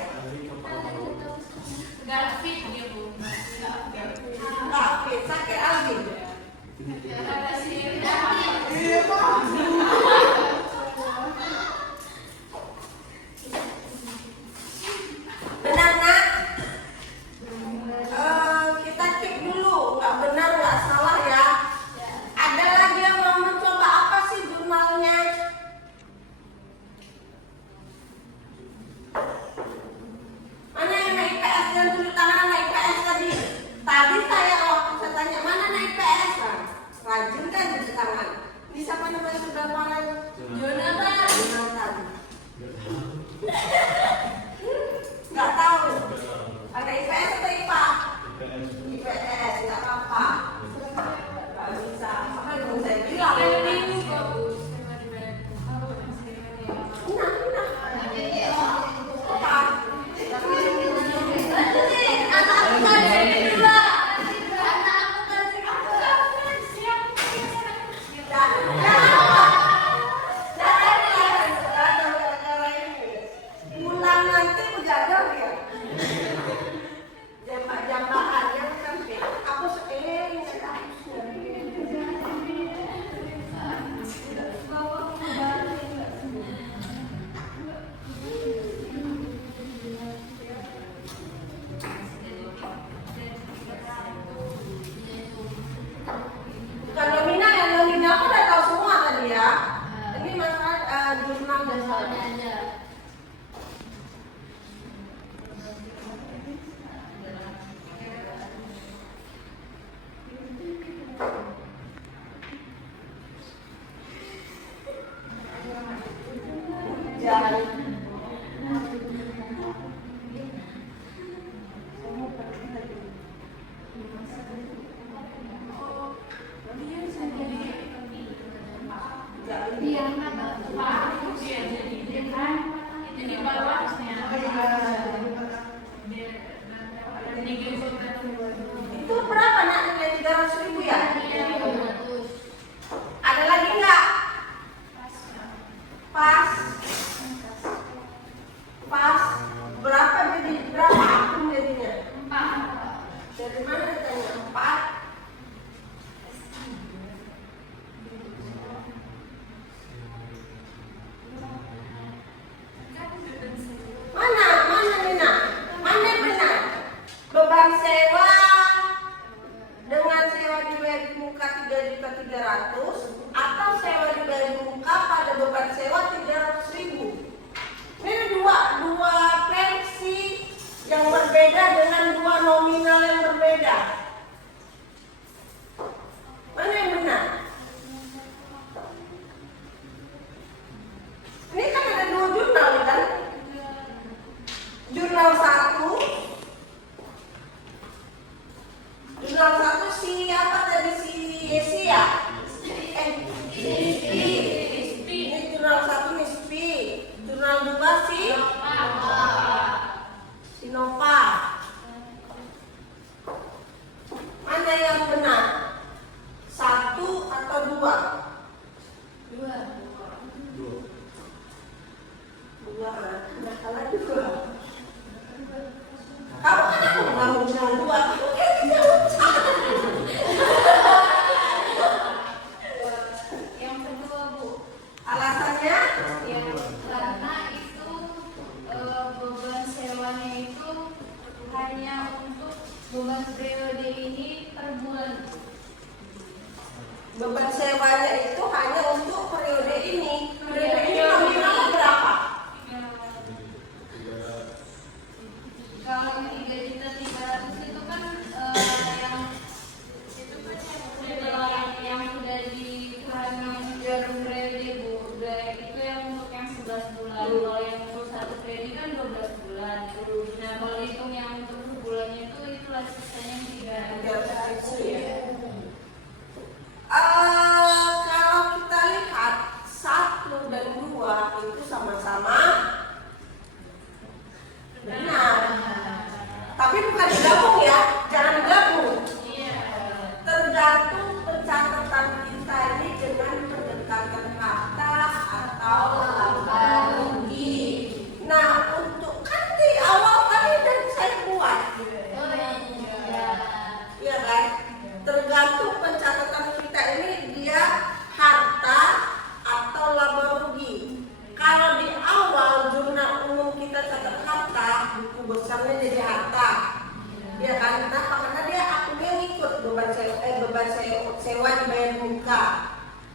kemarin? Jonathan. Jonathan. Nggak tahu. Ada IPS atau IPA? IPS, nggak apa-apa. Nggak bisa. Apa yang saya bilang? bagus. Pulang nanti menjaga ya. Jambak-jambakan yang sampai aku sekeliling bukan nominal, yang nominal aku udah tahu semua tadi ya. Ini masalah jurnal dan Soalnya aja. jangan. Jadi bawahnya. Itu berapa nak nilai 300.000 ya? Iya, 200. Ada lagi nggak? Pas. Pas. Berapa jadi berapa akun jadinya? 4. Dari mana tanya? 4. Mana Nina? Mana benar? Beban sewa dengan sewa dibayar di muka 3.300.000 atau sewa dibayar di muka pada beban sewa 300.000. Ini dua versi yang berbeda dengan dua nominal yang berbeda. Mana yang benar? Ini kan ada dua jurnal kan? Jurnal satu si apa tadi si Yesi ya? Ini jurnal satu Nispi, jurnal dua si Nova. Mana yang benar? Satu atau dua? Dua, nah kalah dua. Kamu kan aku nggak mau bilang dua, kamu kayaknya Yang kedua, Bu. alasannya? Karena itu beban sewanya itu hanya untuk beban periode ini per bulan. Beban sewanya itu hanya untuk periode ini. Periode ini nominalnya berapa? Kalau 3.300.000 itu kan yang sudah dikurangi jarum periode, Bu. Itu yang untuk yang 11 bulan. Kalau yang untuk satu periode kan 12 bulan. Nah, kalau hitung yang untuk bulannya itulah sisanya yang 300.000 ya. Kalau kita lihat 1 dan 2 itu sama-sama benar. Tapi bukan digabung ya, jangan digabung. Tergantung pencatatan kita ini dengan pendekatan kata atau laba rugi. Nah, untuk kan di awal tadi udah saya buat, ya kan? Tergantung pencatatan kita ini dia harta atau laba rugi. Kalau di awal jurnal umum kita catat harta, buku besarnya jadi harta. Ya kan? Kenapa? Karena dia akunnya ngikut beban sewa dibayar muka.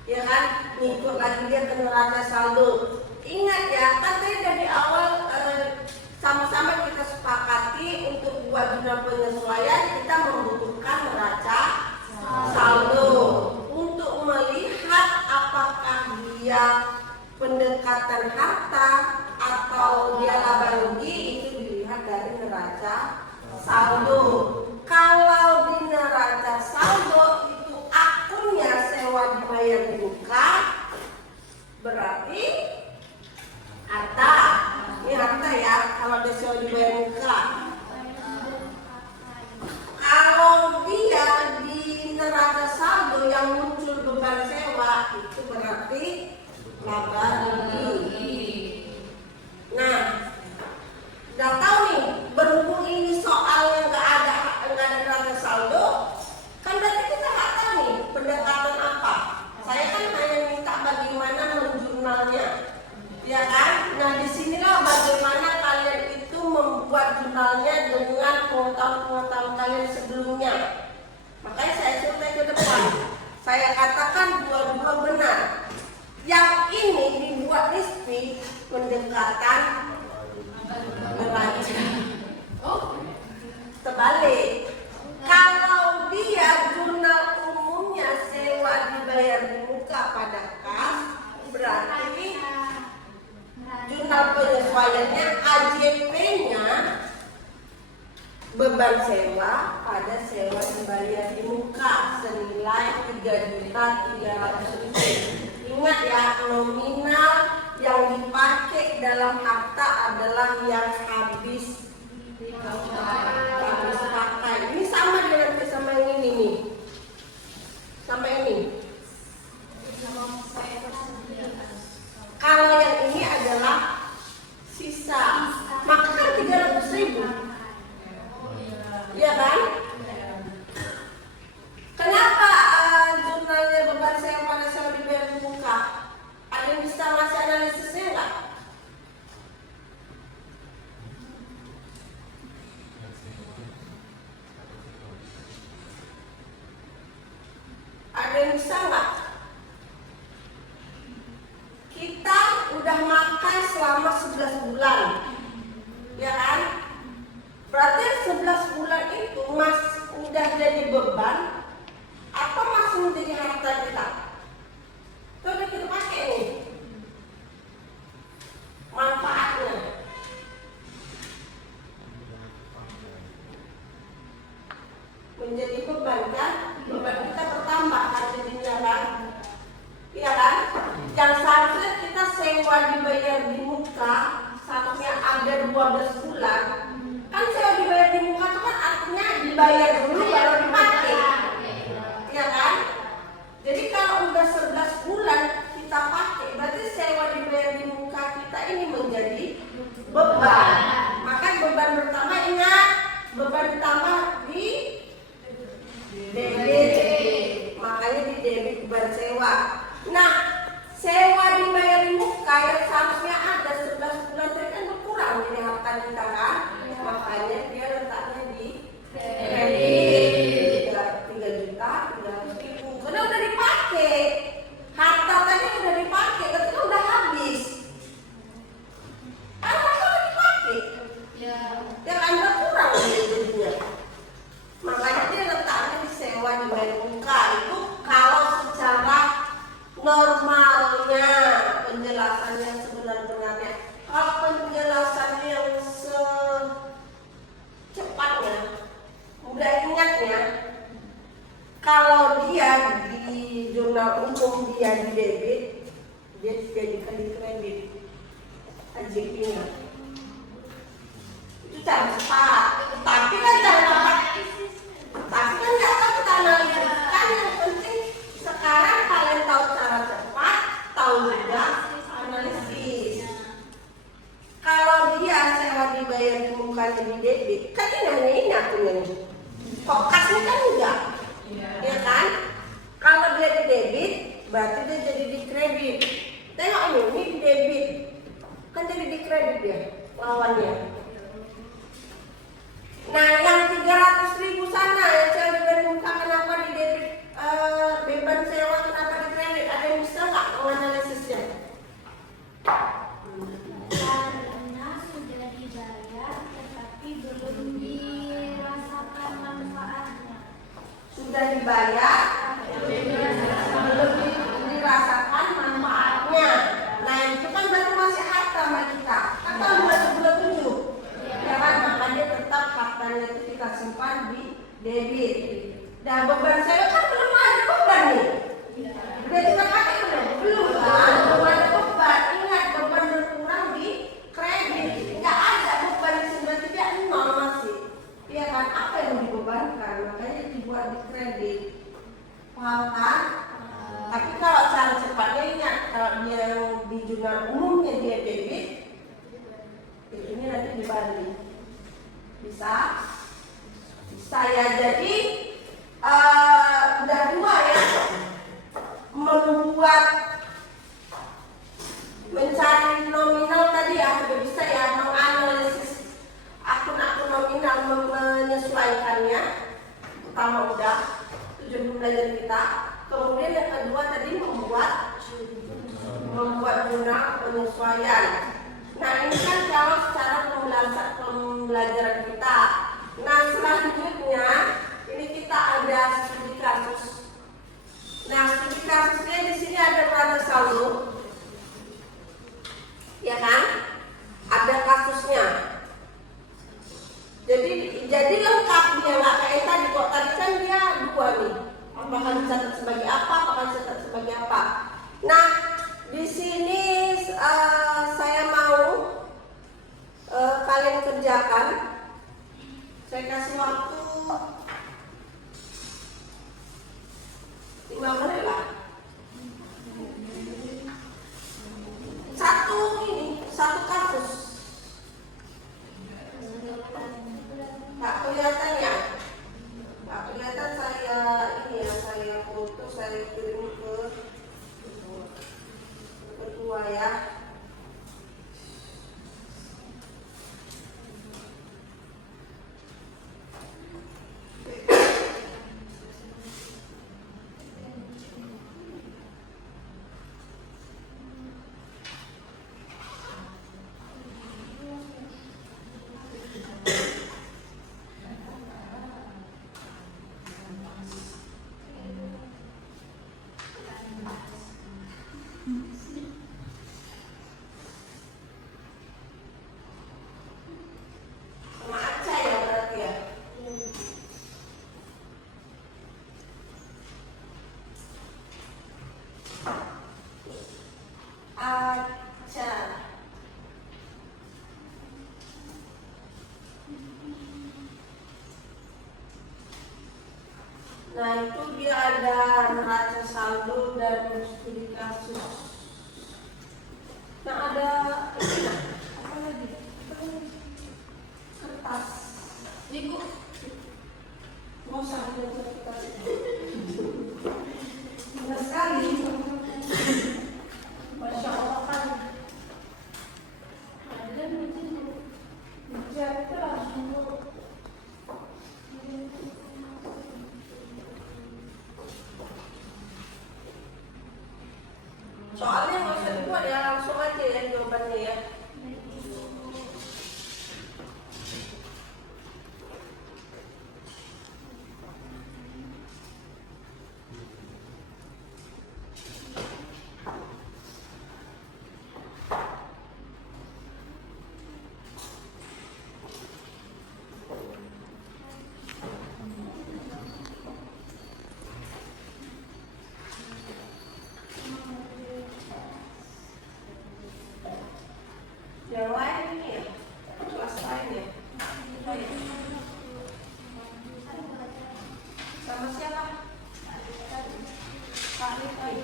Ya kan? Ngikut lagi dia ke neraca saldo. Ingat ya, kan tadi dari awal sama-sama kita sepakati untuk buat jurnal penyesuaian kita membutuhkan neraca saldo untuk melihat apakah dia pendekatan harta atau dia laba rugi itu dilihat dari neraca saldo. Kalau di neraca saldo itu akunnya sewa dibayar dibuka, berarti harta. Ini harta ya, kalau ada sewa dibayar buka. Kalau dia di neraca saldo yang muncul beban sewa itu berarti laba rugi. Nah, udah tahu nih, berhubung ini soalnya nggak ada neraca saldo, kan berarti kita nggak tahu nih pendekatan apa. Saya kan hanya minta bagaimana menjurnalnya, ya kan? Nah, disinilah bagaimana kalian itu membuat jurnalnya dengan pengetahuan kalian sebelumnya. Makanya saya suruh ke depan. Saya katakan dua-dua benar. Yang ini dibuat Rizky pendekatan neraca. Oh, terbalik. Kalau dia jurnal umumnya sewa dibayar di muka pada kas, berarti jurnal penyesuaiannya AJP-nya beban sewa pada sewa dibayar di muka senilai 3.300.000. Ingat ya, nominal yang dipakai dalam akta adalah yang habis pakai. Ini sama dengan sama yang ini nih. Sampai ini. Kalau yang ini adalah sisa, maka kan 300.000. Iya kan? Kenapa jurnalnya beban sewa pada sewa dibayar di muka? Ada yang bisa ngasih analisisnya nggak? Ada yang bisa nggak? Kita udah makan selama 11 bulan, ya kan? Berarti 11 bulan itu udah jadi beban apa masih menjadi harta kita? Itu udah kita pakai nih manfaatnya. Menjadi beban kan? Beban kita bertambah kan jadinya kan? Iya kan? Yang seharusnya kita sewa dibayar di muka seharusnya ada 12 bulan. Kan sewa dibayar di muka itu kan artinya dibayar dulu baru dipakai. Iya kan? Jadi kalau udah 11 bulan kita pakai, berarti sewa dibayar di muka kita ini menjadi beban. Maka beban pertama ingat, beban ditambah di debit. Makanya di debit beban sewa. Nah, sewa dibayar di muka yang seharusnya ada 11 bulan tadi kan berkurang jadi harta kita kan. Makanya dia letaknya di kredit 3.300.000 karena udah dipakai. Harta tadi udah dipakai, ketika udah habis. Kan harta udah dipakai. Ya kan berkurang jadinya. Makanya dia letaknya di sewa dibayar di muka. Itu kalau secara normalnya penjelasan yang sebenar-benarnya. Kalau penjelasannya yang secepatnya, mudah ingatnya, kalau dia di jurnal umum dia di debit, dia dijadikan di kredit AJP-nya. Itu cara cepat. Tapi kan cara cepat. Tapi kan nggak tahu kita analisis. Kan yang penting sekarang kalian tahu cara cepat, tahu juga analisis. Kalau dia sewa dibayar di muka di debit, kan ini akunnya nih. Kok kasnya kan enggak, ya kan? Kalau dia di debit, berarti dia jadi di kredit. Tengok ini di debit, kan jadi di kredit dia lawannya. Nah, yang 300.000 sana yang sewa dibayar di muka kenapa di debit? Beban sewa kenapa di kredit? Ada yang bisa nggak menganalisisnya? Karena sudah dibayar tetapi belum dirasakan manfaatnya. Sudah dibayar, belum dirasakan manfaatnya. Nah, itu kan berarti debit. Dan beban saya kan belum ada beban nih. Udah kita pakai belum kan? Belum ada beban. Ingat beban berkurang di kredit. Nggak ada beban di sini berarti dia nol masih. Iya kan? Apa yang dibebankan? Makanya dibuat di kredit. Paham kan? Tapi kalau cara cepatnya ingat kalau dia di jurnal umumnya dia debit, ini nanti dibalik. Bisa? Bisa ya. Jadi udah dua ya, membuat mencari nominal tadi ya sudah bisa ya, menganalisis akun-akun nominal, menyesuaikannya, utama udah tujuan belajar kita. Kemudian yang kedua tadi membuat jurnal penyesuaian. Nah ini kan kalau secara pembelajaran kita. Nah selanjutnya ini kita ada studi kasus. Nah studi kasusnya di sini ada neraca saldo, ya kan? Ada kasusnya. Jadi lengkap dia, nggak kayak tadi. Kok tadi kan dia dua nih. Apakah dicatat sebagai apa? Apakah dicatat sebagai apa? Nah di sini saya mau kalian kerjakan. Saya kasih waktu 5 menit lah. Satu kasus. Tak kelihatan ya? Tak kelihatan saya ini ya, saya foto, saya kirim ke kedua ya. Nah itu dia ada neraca saldo dan studi kasus. Nah ada apa lagi? Kertas. Ibu. Mau sambil kertas. Benar sekali. Masya Allah kan. Ada itu langsung. Soalnya nggak usah dibuat ya, langsung aja ya jawabannya ya. Yang lain ini ya, kelas lain ya. Sama siapa? Pak Rifai.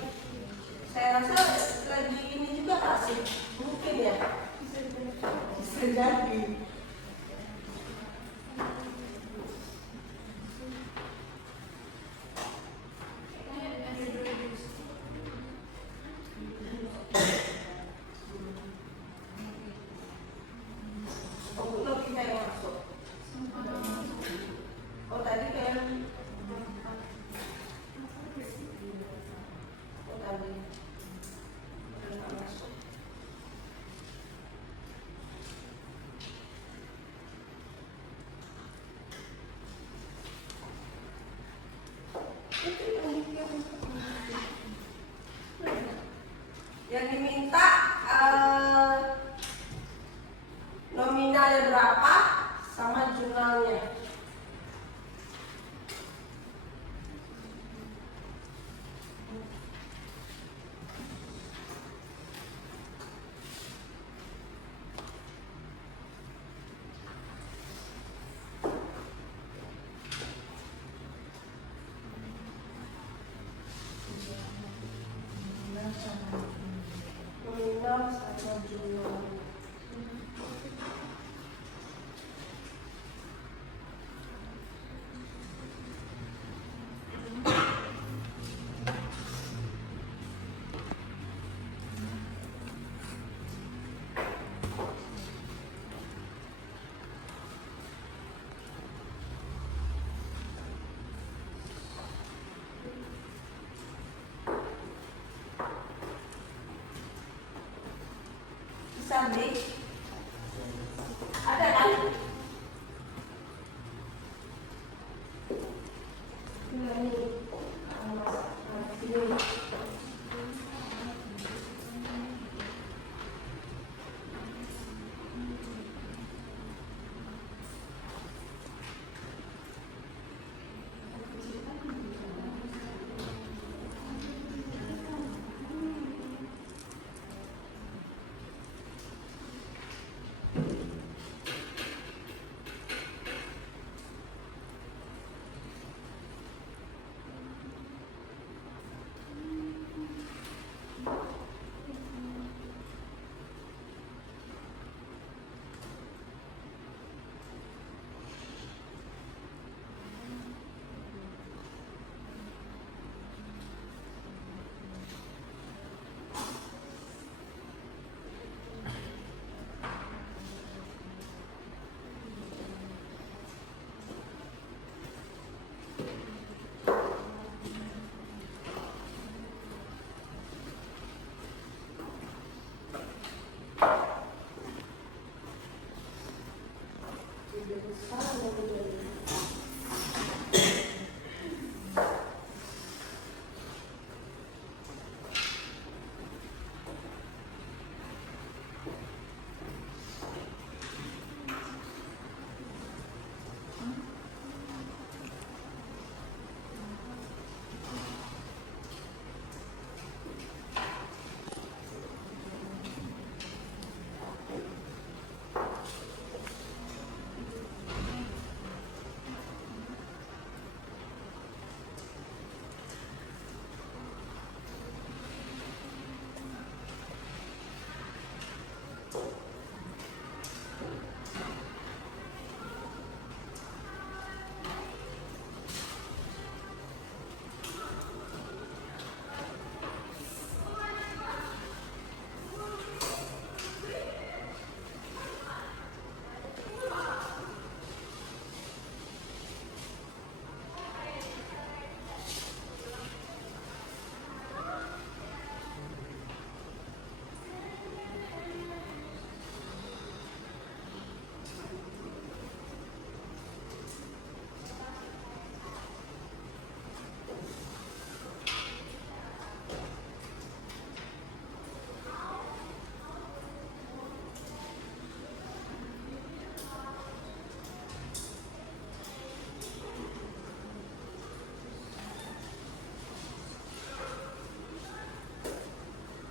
Saya rasa lagi ini juga kasih, mungkin ya. Bisa jadi. Yang diminta nominalnya berapa sama jurnalnya. tadi? Ada kan? Ini.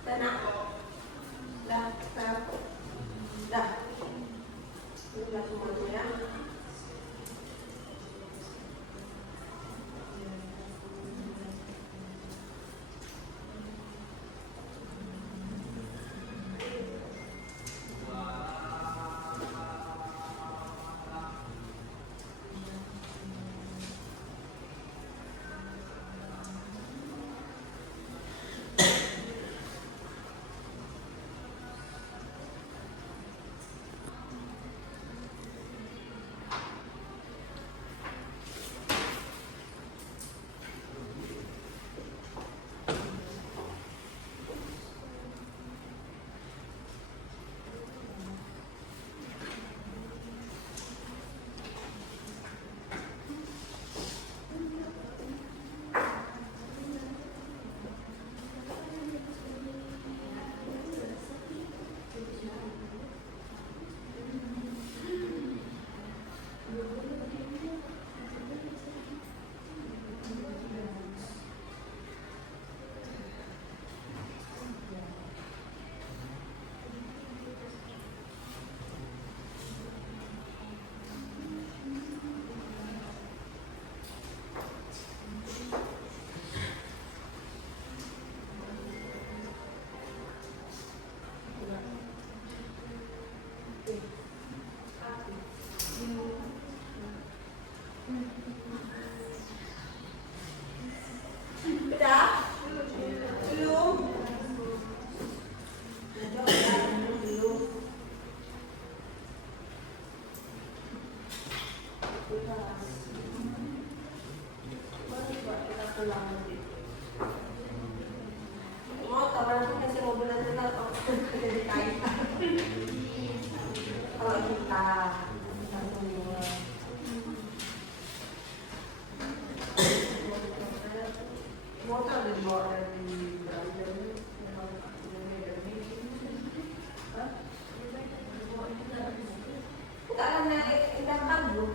Tenang. Dah. Ini dah semuanya ya. Mau kapan aku kasih mobil nanti kalau jadi kain. Kalau kita motor di bawah dari Belanda ini enggak akan naik indah kabur.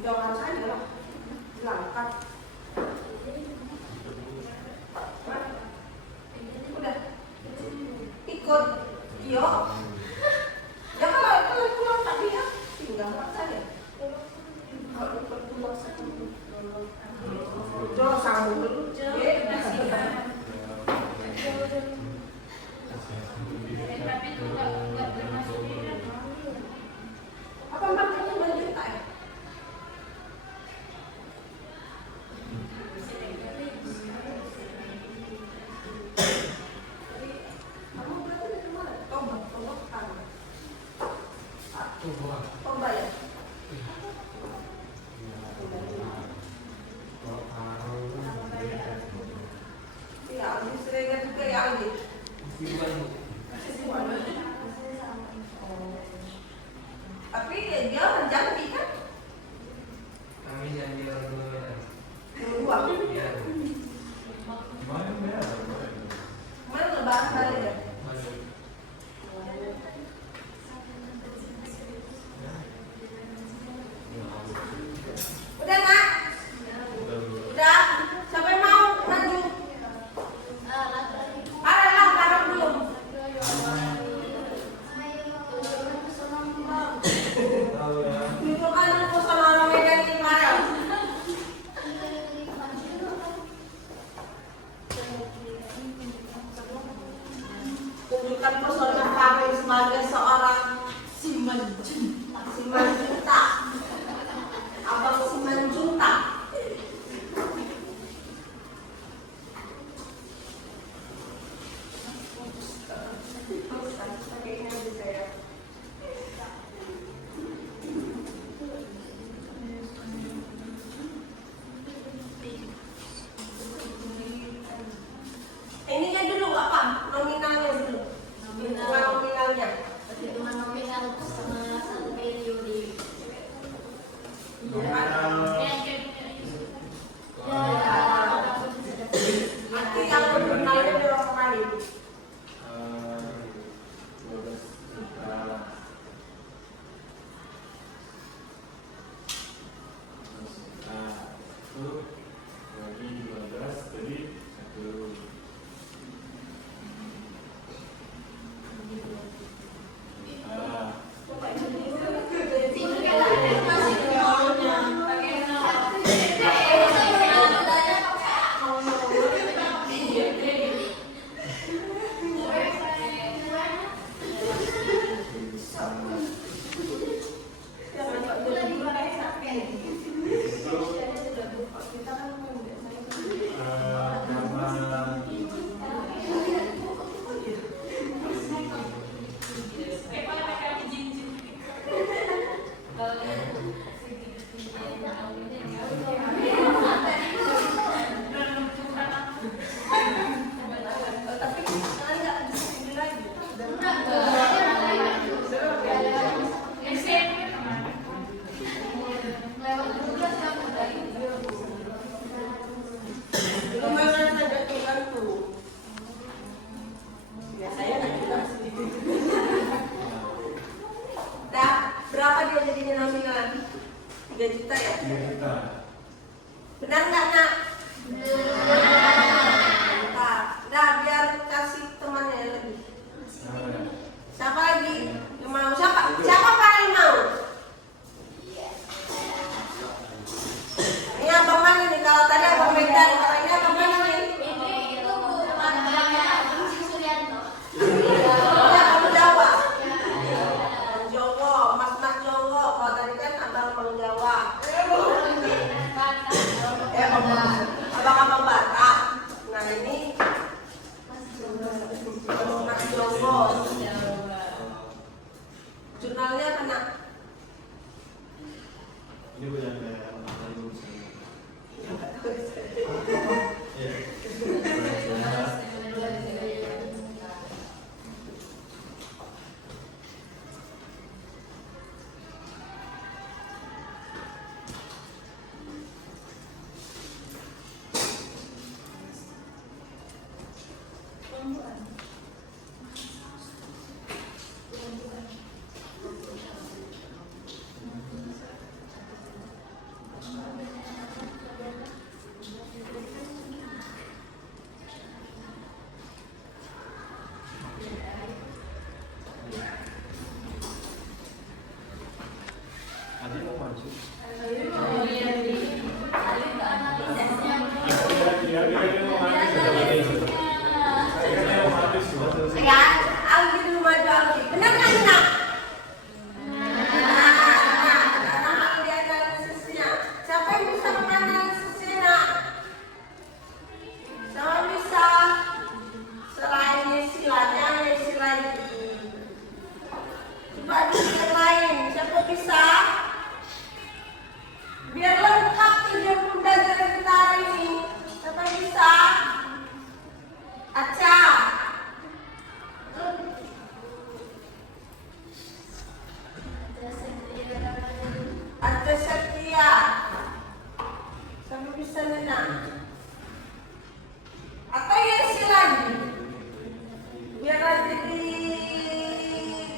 Jangan saja lah, langkat. Udah, ikut, yuk. Ya kalau pulang tadi ya, tinggal saja. Kalau ikut pulang saja, jangan sambung dulu. Tapi itu nggak termasuk ini. Apa makanya menjuta ya? Kamu berarti dari mana? Tombak kan? Tombak ya? Iya, Aldi seringan juga ya Aldi. Tapi dia orang Jambi kan? Kami janji orang dua meter. Dua. Iya. Mana lebaran kali ya? Masuk. Udah nak? Udah? Siapa yang mau maju? Ada barang belum? Tahu ya. Dulu kan aku sama orang Medan kemarin. Tunjukkan pesona kami sebagai seorang Simanjunta. Abang Simanjunta. Ininya dulu apa? Nominalnya dulu. Hitungan nominalnya. Perhitungan nominal setengah satu periode. Nanti yang nominalnya berapa kali? 12 juta. Itu bagi 15 jadi 1. Berapa dia jadinya nominal? 3 juta ya? 3 juta. Benar nggak nak? Nah, biar kasih temannya lagi. Siapa lagi yang mau? Siapa paling mau? Ini abang mana nih? Kalau tadi abang Medan, kalau ini abang mana nih? Itu panggilnya Abang Suryanto. Ya, kamu Jawa. Jawa, mas Jawa. Kalau tadi kan abang Jawa. Om Jurnalnya apa nak? Ini punya kayak anak ibu saya. Iya. Adik mau maju. Ya, Aldi dulu maju Aldi. Benar kan nak? Nah, Aldi analisisnya. Siapa yang bisa menganalisisnya nak? Siapa bisa? Selain istilahnya, istilah itu. Coba yang lain, siapa bisa? Biar lengkap 30 dasar kita hari ini. Siapa bisa? Aca. Aca Setia. Siapa bisa Nena? Atau yang si lagi? Biar nanti di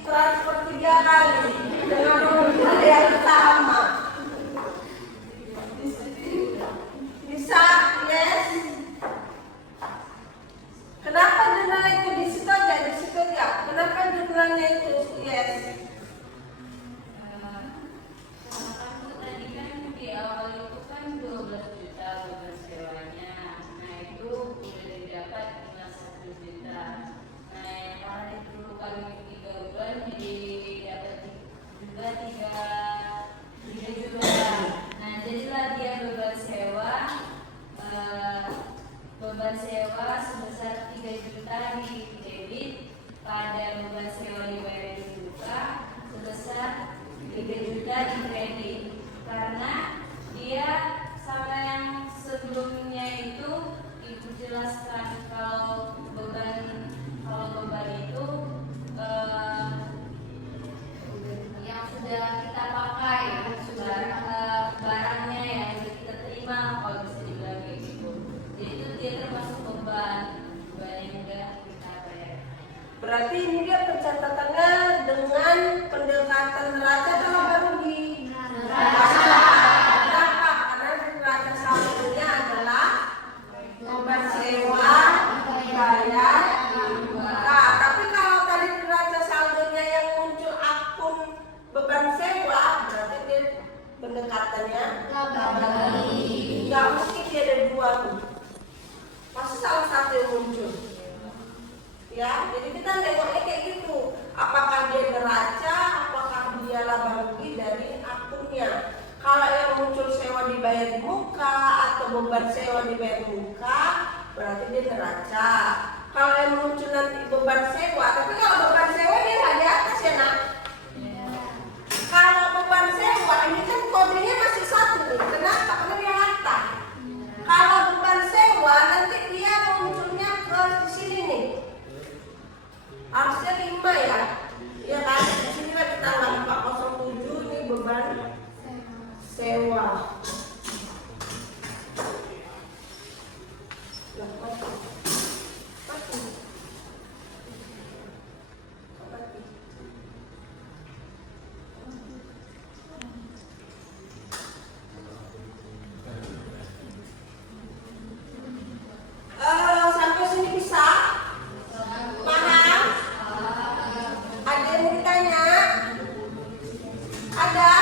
transfer 3 kali dengan hal yang sama. Bisa? Yes? Kenapa jurnal itu di situ aja, di situ aja? Kenapa jurnalnya itu? Yes. Tadi kan di awal itu kan 12 juta beban sewanya. Nah itu udah didapat cuma 1 juta. Nah yang kemarin itu kami 3 bulan jadi dapat juga 3 juta. Nah jadilah dia beban sewa sebesar 3 juta di debit, pada beban sewa dibayar di buka sebesar 3 juta di kredit. Karena dia sama yang sebelumnya itu ibu jelaskan kalau beban itu yang sudah kita pakai, barangnya yang sudah kita terima, kalau bisa dibilang kayak gitu. Jadi itu dia termasuk beban yang udah kita bayar. Berarti ini dia pencatatannya dengan pendekatan neraca atau laba rugi? Neraca. Kenapa? Karena neraca saldonya adalah beban sewa dibayar. Nah, tapi kalau tadi neraca saldonya yang muncul akun beban sewa, berarti dia pendekatannya laba rugi. Nggak mungkin dia ada 2 tuh. Pasti salah satu yang muncul. Ya, jadi kita nengoknya kayak gitu. Apakah dia neraca, apakah dia laba rugi dari akunnya. Kalau yang muncul sewa dibayar di muka atau beban sewa dibayar di muka, berarti dia neraca. Kalau yang muncul nanti beban sewa, tapi kalau beban sewa dia nggak di atas ya nak. Kalau beban sewa ini kan kodenya masih 1 nih. Kenapa? Karena dia harta. Kalau beban sewa nanti dia munculnya ke sini nih. Harusnya 5 ya. Ya kan? Di sini lagi tanggal 407 ini beban sewa. Sampai sini bisa? Paham? Ada yang mau ditanya? Ada?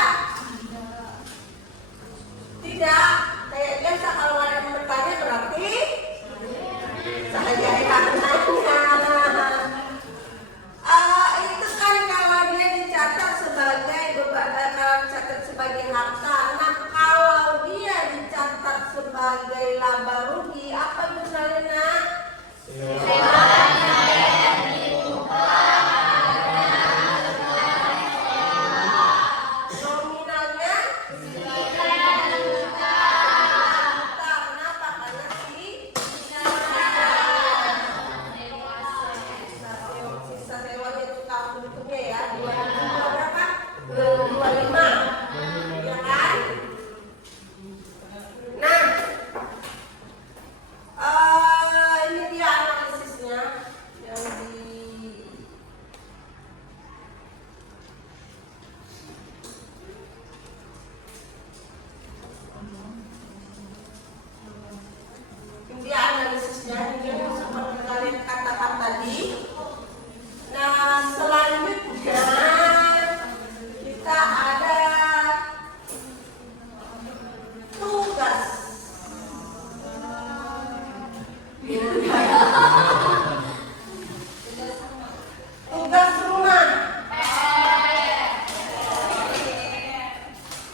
tugas rumah.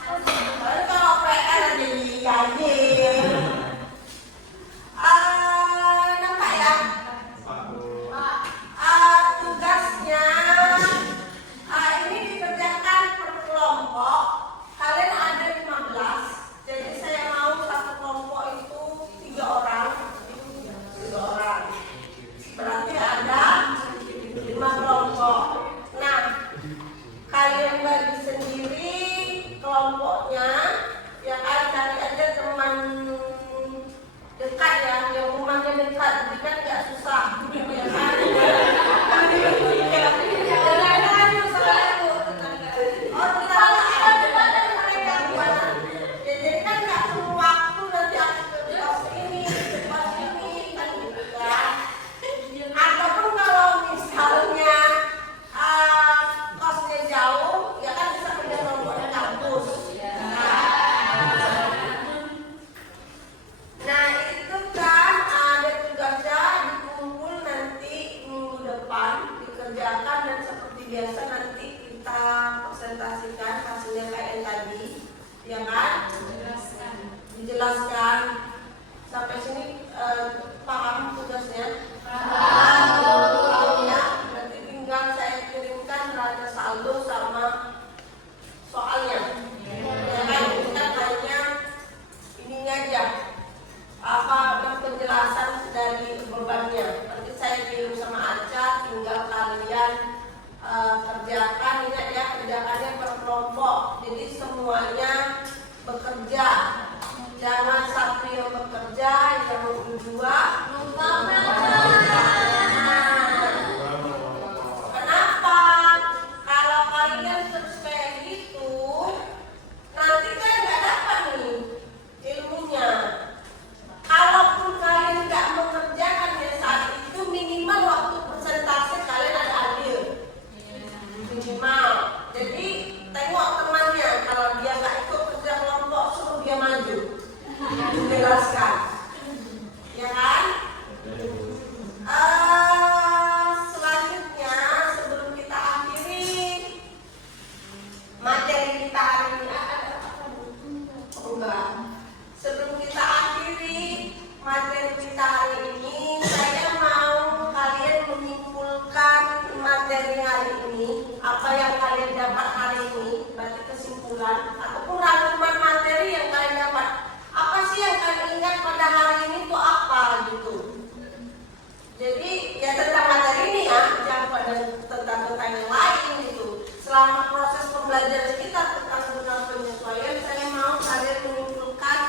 Tapi kalau PR ada nyanyi. Nampak ya? Pak Bu. Tugasnya ini dikerjakan per kelompok. Kalian ada 15. Jadi saya mau satu kelompok itu 3 orang. 3 orang. Berarti ada 5 kelompok. Nah, kalian bagi sendiri kelompoknya. Ya kan, cari aja teman dekat ya, yang rumahnya dekat, jadi kan nggak susah. Ya kan? Oh, kita jadi kan nggak perlu waktu nanti aku ke pos ini kan gitu kan. Ataupun kalau misalnya kosnya jauh, ya kan bisa pindah kelompoknya kampus. Nah itu kan ada tugasnya dikumpul nanti minggu depan dikerjakan dan seperti biasa nanti kita presentasikan hasilnya kayak yang tadi, ya kan? Dijelaskan sampai sini paham tugasnya? Paham ya. Nanti tinggal saya kirimkan raja saldo sama soalnya. Ya kan? Ini kan hanya ininya aja. Apa penjelasan dari bebannya. Nanti saya kirim sama Aca, tinggal kalian kerjakan. Ingat ya, kerjakannya per kelompok. Jadi semuanya bekerja. Jangan satu yang bekerja, yang berdua numpang. Kenapa? Kalau kalian terus kayak gitu, nanti kan nggak dapat nih ilmunya. Kalaupun kalian nggak mengerjakan ya saat itu, minimal waktu presentasi kalian ada adil. Minimal. Jadi tengok temannya, kalau dia nggak ikut kerja kelompok, suruh dia maju. Jelaskan. Ya kan? Selanjutnya sebelum kita akhiri materi kita hari ini, oh enggak. Sebelum kita akhiri materi kita hari ini, saya mau kalian menyimpulkan materi hari ini. Apa yang kalian dapat hari ini, berarti kesimpulan ataupun rangkuman materi yang kalian dapat. Apa sih yang kalian ingat pada hari ini itu apa gitu. Jadi ya tentang materi ini ya, jangan pada tentang yang lain gitu. Selama proses pembelajaran kita tentang benang penyesuaian, saya mau kalian menyimpulkan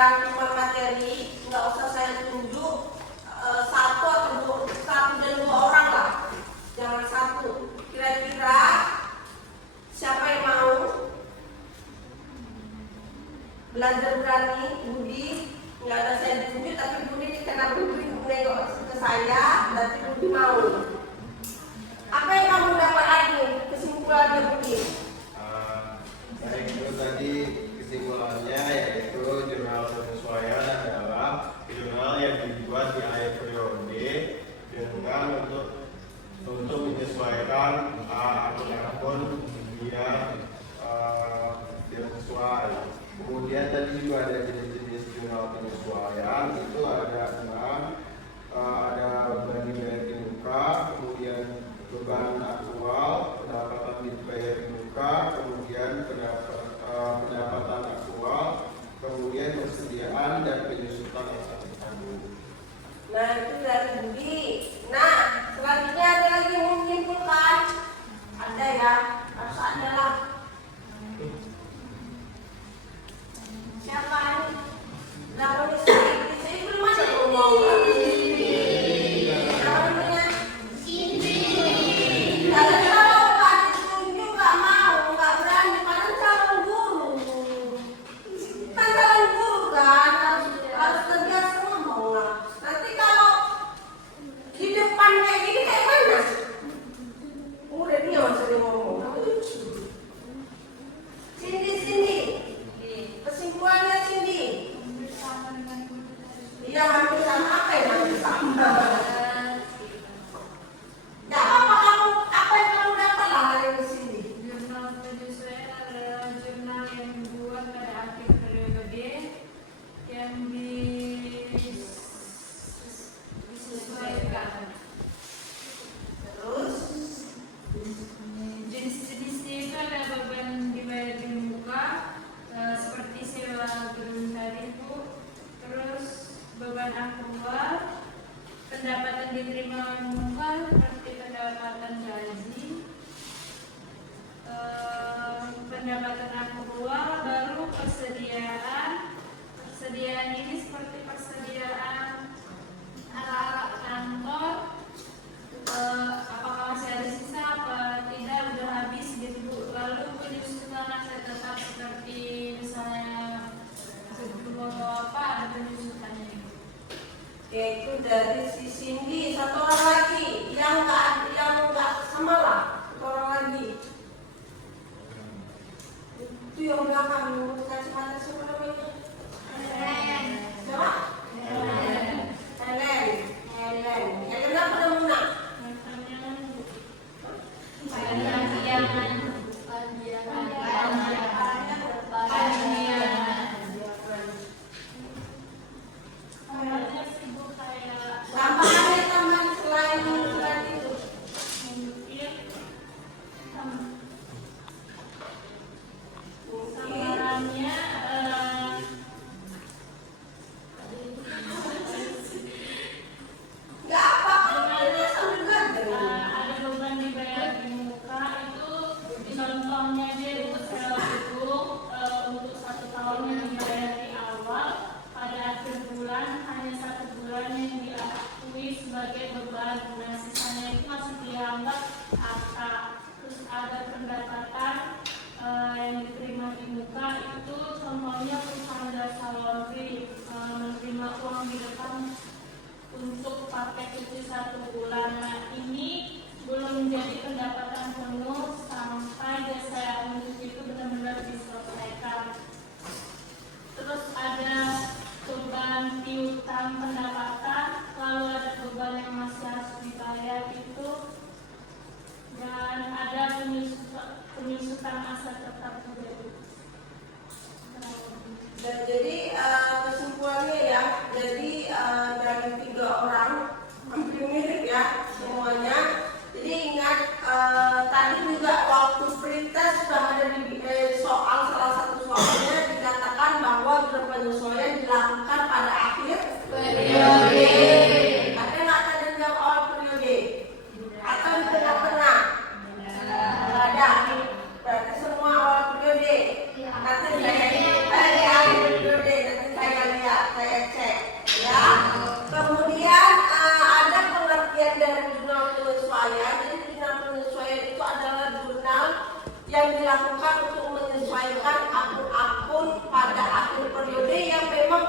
rangkuman materi. Nggak usah saya tunjuk satu dan dua orang lah, jangan satu. Kira-kira siapa yang mau belajar berani? Budi, nggak ada saya tunjuk, tapi Budi ini karena Budi nengok ke saya, berarti Budi mau. Apa yang kamu dapat lagi kesimpulannya Budi? Baik, itu tadi kesimpulannya yaitu jurnal penyesuaian adalah jurnal yang dibuat di akhir periode dengan untuk menyesuaikan akun-akun biar sesuai. Kemudian tadi juga ada jenis-jenis jurnal penyesuaian, itu ada 6, ada beban dibayar di muka, kemudian beban aktual, pendapatan dibayar di muka, kemudian pendapatan aktual, kemudian persediaan dan penyusutan SKPKB. Nah itu dari Budi. Nah selanjutnya ada lagi yang menyimpulkan. pendapatan aktual, baru persediaan. Persediaan ini seperti persediaan alat-alat kantor, apakah masih ada sisa apa tidak, udah habis gitu. Lalu penyusutan aset tetap seperti misalnya sebelum atau apa, ada penyusutannya gitu. Oke, itu dari si Cindy. Satu orang lagi yang nggak semalam, satu orang lagi. Itu yang belakang kasih mata siapa namanya? Siapa? Helen apa namanya? Tambahan selain itu. Samarannya Nggak apa, ini sambil ganteng. ada beban dibayar di muka itu contohnya dia itu sewa gedung untuk 1 tahun yang dibayar di awal, pada akhir bulan hanya 1 bulan yang diakui sebagai beban, nah sisanya itu masih dianggap harta. Terus ada pendapatan yang diterima di muka itu contohnya perusahaan jasa laundry menerima uang di depan untuk pakai cuci 1 bulan. Nah ini belum menjadi pendapatan penuh sampai jasa yang mencuci itu benar-benar diselesaikan. Terus ada beban piutang pendapatan, lalu ada beban yang masih harus dibayar itu, dan ada penyusutan aset tetap juga. Dan jadi kesimpulannya ya, jadi dari 3 orang hampir mirip ya semuanya. Jadi ingat tadi juga waktu pretest sudah ada di soal, salah satu soalnya dikatakan bahwa penyesuaian dilakukan pada akhir periode. Ada nggak tadi yang awal periode atau di tengah-tengah? Nggak ada. Berarti semua awal periode. Kata saya akhir periode, nanti saya lihat, saya cek ya. Kemudian ada pengertian dari jurnal penyesuaian. Jadi jurnal penyesuaian itu adalah jurnal yang dilakukan untuk menyesuaikan akun-akun pada akhir periode yang memang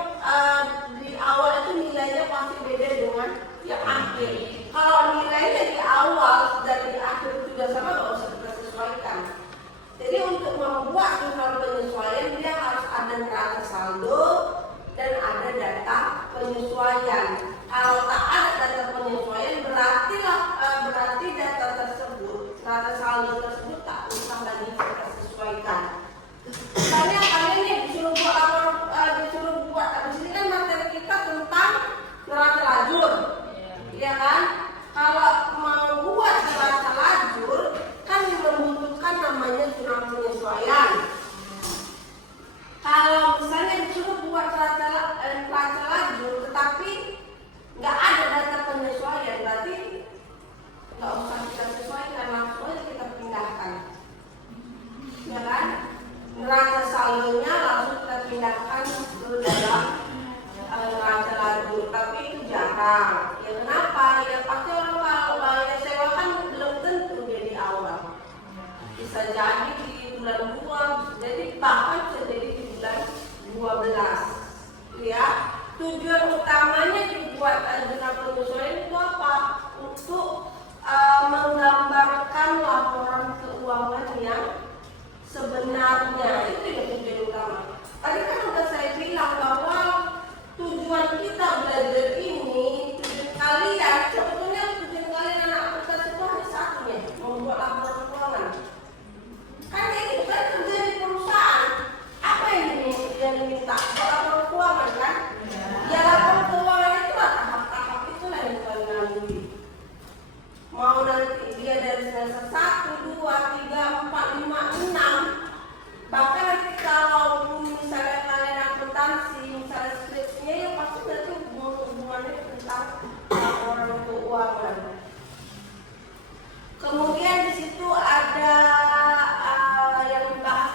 di awal itu nilainya pasti beda dengan yang akhir. Kalau nilainya di awal dan di akhir itu juga sama, nggak usah kita sesuaikan. Jadi untuk membuat jurnal penyesuaian dia harus ada neraca saldo dan ada data penyesuaian. Kalau tak ada data penyesuaian berarti data tersebut, neraca saldo tersebut tak usah lagi kita sesuaikan. Misalnya kalian nih disuruh buat habis ini kan materi kita tentang neraca lajur, ya kan? Kalau mau buat neraca lajur kan membutuhkan namanya jurnal penyesuaian. Kalau misalnya disuruh buat neraca lajur tetapi nggak ada data penyesuaian, berarti nggak usah kita sesuaikan, langsung aja kita pindahkan, ya kan? Neraca saldonya langsung kita pindahkan ke dalam neraca lajur, tapi itu jarang. Ya kenapa? Ya pasti orang kalau bayar sewa kan belum tentu jadi awal. Bisa jadi di bulan 2, bisa jadi bahkan bisa jadi di bulan 12. Ya, tujuan utamanya dibuat jurnal penyesuaian itu apa? Untuk menggambarkan laporan keuangan yang sebenarnya. Itu yang tujuan utama. Tadi kan sudah saya bilang bahwa tujuan kita belajar ini, tujuan kalian, sebetulnya tujuan kalian anak akuntansi itu hanya satu ya, membuat laporan keuangan. Kan ini bukan kerja di perusahaan. Apa yang diminta? Laporan keuangan kan? Ya laporan keuangan itu lah tahap-tahap itulah yang kalian lalui. Mau nanti dia dari semester 1, 2, 3, 4, 5, 6. Bahkan nanti kalau misalnya kalian akuntansi, misalnya skripsinya ya pasti nanti hubungannya tentang laporan keuangan. Kemudian di situ ada yang dibahas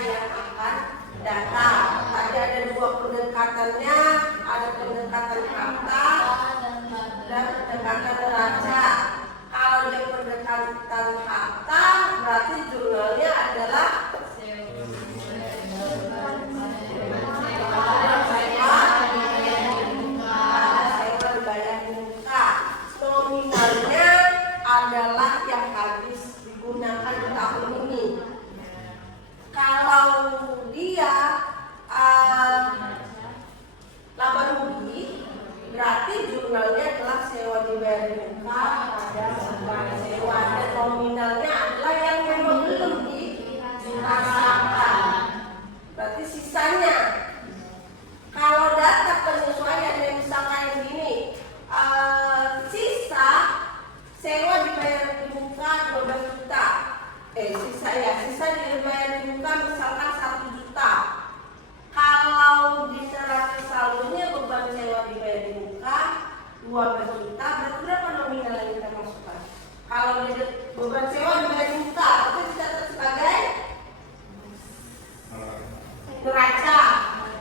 yang akan datang. Tadi ada dua pendekatannya, ada pendekatan harta dan pendekatan neraca. Kalau di pendekatan harta berarti jurnalnya adalah nominalnya adalah yang habis digunakan di tahun ini. Kalau dia laba rugi, berarti jurnalnya adalah sewa dibayar di muka, ada beban sewa, dan nominalnya adalah yang memang belum dirasakan. Berarti sisanya. Kalau data penyesuaian yang misalkan gini, sisa sewa dibayar di muka 12 juta. Sisa dibayar di muka misalkan 1 juta. Kalau di neraca saldonya beban sewa dibayar di muka 12 juta, berarti berapa nominal yang kita masukkan? Kalau beban sewa dibayar di muka, itu dicatat sebagai neraca,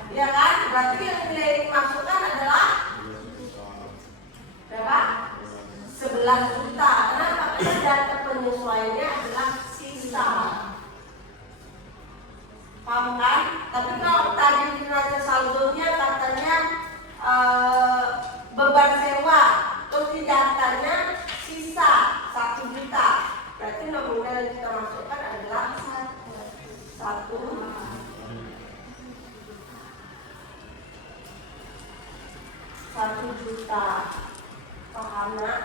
ya kan? Berarti yang dimasukkan adalah berapa? 11 juta. Kenapa? Karena data penyesuaiannya adalah sisa. Paham kan? Tapi kalau tadi di neraca saldonya katanya beban sewa, terus di datanya sisa 1 juta. Berarti nominal yang kita masukkan adalah 1 juta. Paham nak?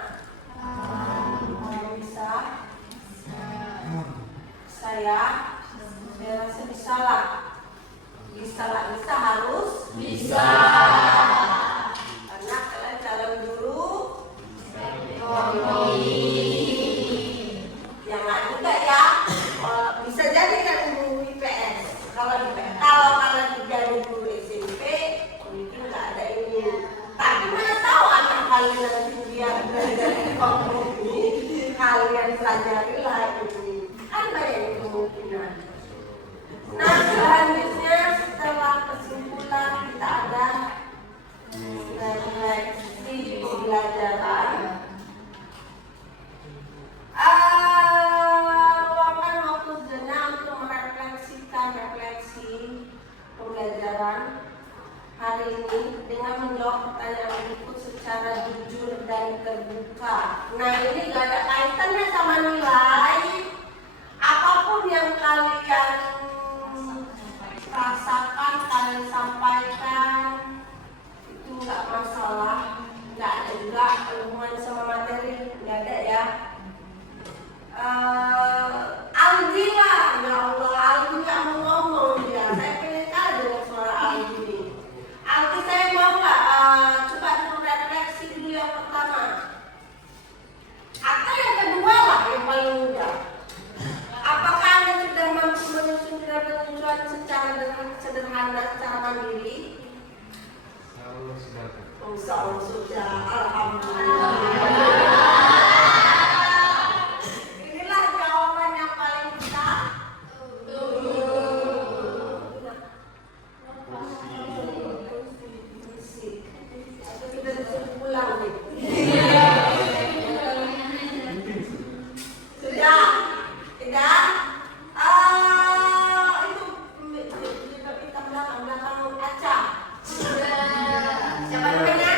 Bisa? Saya rasa bisa lah. Bisa harus bisa. Karena kalian calon guru yang nggak juga ya. Bisa jadi kan guru IPS. Kalau kalian jadi guru SMP, mungkin nggak ada ini. Tapi mana tahu anak kalian nanti dia belajar ekonomi, kalian pelajari lah ini. Kan banyak kemungkinan. Nah, selanjutnya setelah kesimpulan kita ada refleksi pembelajaran. Luangkan waktu sejenak untuk merefleksikan refleksi pembelajaran hari ini dengan menjawab pertanyaan berikut secara jujur dan terbuka. Nah, ini gak ada kaitannya sama nilai. Apapun yang kalian rasakan, kalian sampaikan, itu nggak masalah. Nggak ada juga hubungan sama materi, nggak ada ya. Aldi lah, ya Allah, Aldi nggak mau ngomong ya. Saya pengen kali dengan suara Aldi ini. Aldi, saya mau nggak coba dulu refleksi dulu yang pertama, atau yang kedua lah, yang paling mudah. Apakah Anda sudah mampu menyusun penyesuaian secara sederhana, secara mandiri? Insya Allah sudah. Alhamdulillah. Inilah jawaban yang paling kita tunggu. Atau kita disuruh pulang nih. Sudah? Tidak? Itu kita belakang kaca. Siapa namanya?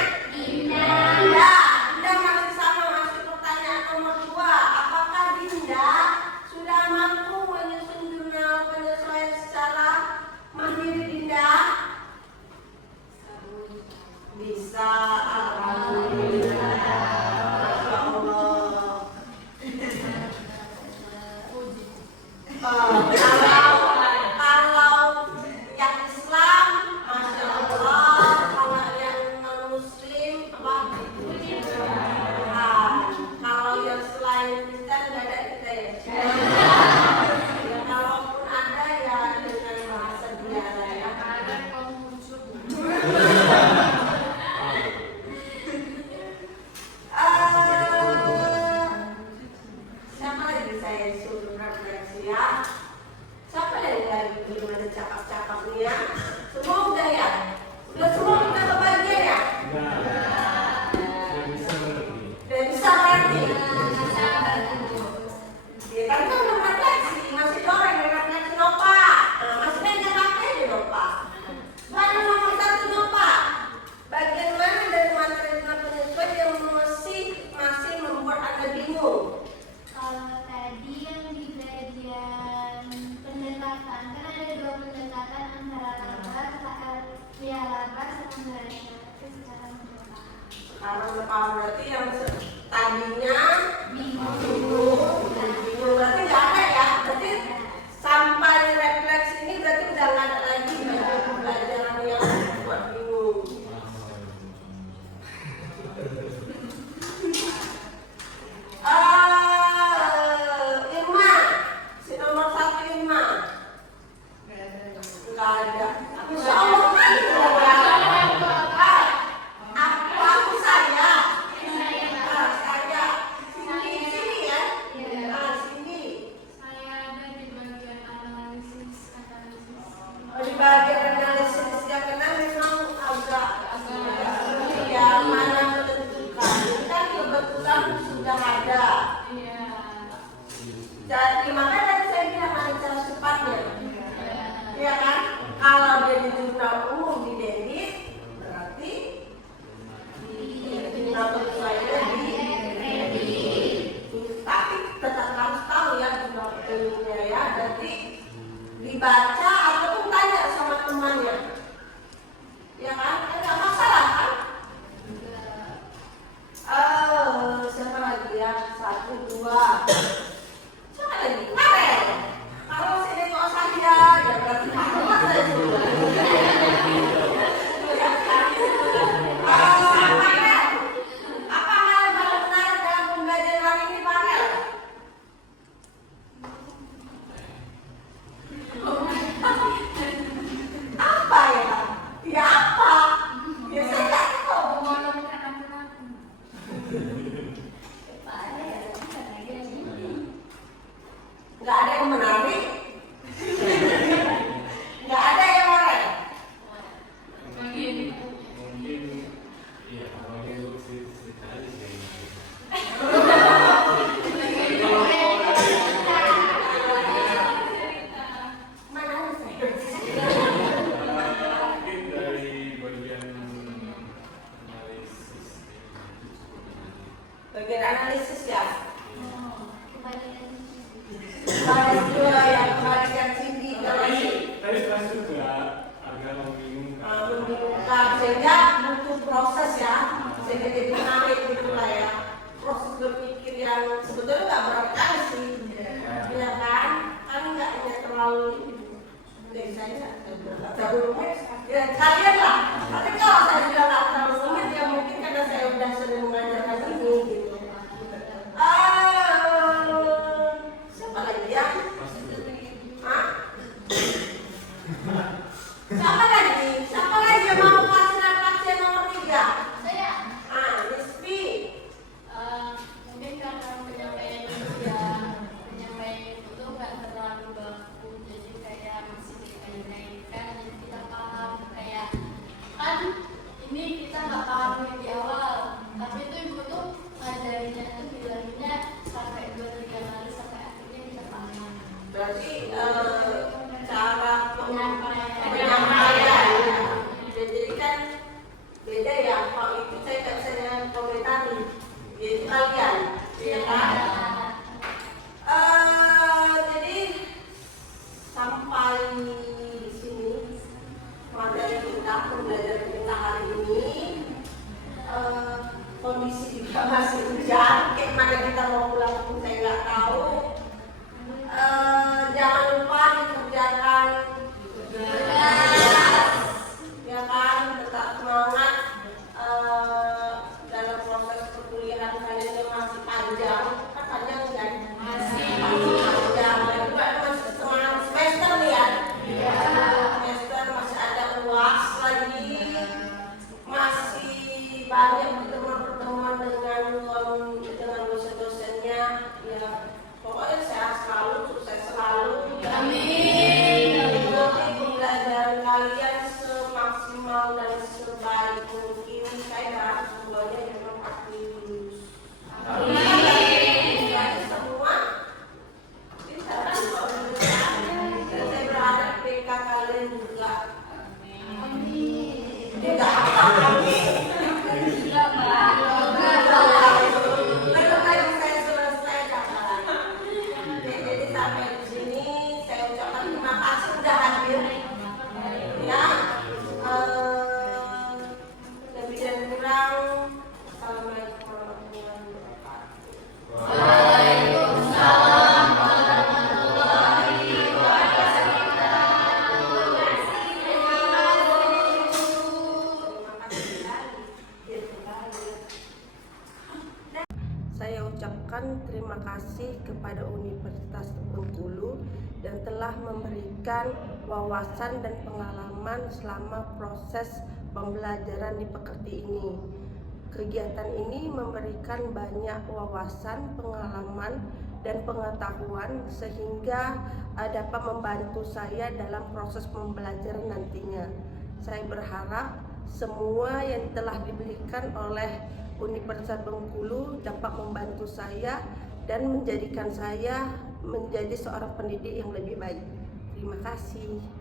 Sekarang depan berarti yang tadinya bingung berarti nggak ada ya. Berarti sampai refleksi ini berarti udah nggak ada lagi pembelajaran yang buat bingung. Irma, si nomor 1 Irma. Nggak ada. Insya Allah kan aku saya. Saya. Sini ya. Sini. Saya ada di bagian analisis. Di bagian analisis yang kena memang agak ya mana menentukan. Ini kan kebetulan sudah ada. Iya. Jadi makanya tadi saya bilang ada cara cepatnya. Ya kan? Kalau dia di jurnal umum di Dendit, berarti di jurnal penyesuaiannya di tapi tetap harus tahu ya jurnal penyesuaiannya ya. Berarti dibaca ataupun tanya sama temannya. Ya kan? Enggak masalah kan? Siapa lagi ya? 1, 2. Siapa lagi? Marel. Kalau sini kok saya, ya berarti kamu saya juga. Marel. Apa hal yang paling menarik dalam pembelajaran hari ini, Marel? Apa ya? Ya apa? Ya saya nggak tahu. Nggak ada yang menarik. Nggak ada yang menarik. Mungkin iya kalau dia cerita aja sih. Mana saya? Mungkin dari bagian analisis. Bagian analisis ya. Baris dua yang kembalikan Cindy ke Tapi kelas juga agak membingungkan. membingungkan sehingga butuh proses ya. Sehingga jadi menarik gitu lah ya. Proses berpikir yang sebetulnya nggak berat kali sih. Ya kan? Kan nggak terlalu dari saya nggak terlalu rumit. Ya kalian lah. Tapi kalau saya juga nggak terlalu rumit ya mungkin karena saya udah sering mengajarkan ini gitu. Siapa lagi ya? Hah? Siapa lagi? Siapa lagi yang mau kasih refleksi nomor 3? Saya Miss B. mungkin karena penyampaian itu nggak terlalu baku, jadi kayak masih dikaitkan jadi kita paham kayak kan ini kita nggak paham di awal, tapi itu ibu tuh ngajarinnya tuh bilangnya sampai 2-3 kali sampai akhirnya kita paham. Berarti cara Penyampaian. penyampaian. Jadi kan beda ya. Kalau itu saya nggak bisa komentari. Itu kalian, ya kan? Jadi sampai di sini materi kita pembelajaran kita hari ini. Kondisi juga masih hujan. Kayak mana kita mau pulang pun saya nggak tahu. Jangan lupa dikerjakan ya kan, tetap semangat dalam proses perkuliahan kalian yang masih panjang. Kan panjang kan? Masih panjang. Dan juga masih semangat semester nih ya. Semester masih ada UAS lagi, masih banyak pertemuan-pertemuan dengan dosen-dosennya ya. Pokoknya sehat selalu, sukses selalu. Amin. Ikuti pembelajaran kalian semaksimal dan sebaik mungkin. Saya harap semuanya memang pasti lulus. Amin. Semua bisa kan kalau lulus. Dan saya berharap PK kalian juga. Amin. Tidak apa, amin. Tidak Pak. Belum lagi saya selesai kakak. Jadi sampai di sini saya ucapkan terima kasih sudah hadir. Ya, mengucapkan terima kasih kepada Universitas Bengkulu yang telah memberikan wawasan dan pengalaman selama proses pembelajaran di Pekerti ini. Kegiatan ini memberikan banyak wawasan, pengalaman, dan pengetahuan sehingga dapat membantu saya dalam proses pembelajaran nantinya. Saya berharap semua yang telah diberikan oleh Universitas Bengkulu dapat membantu saya dan menjadikan saya menjadi seorang pendidik yang lebih baik. Terima kasih.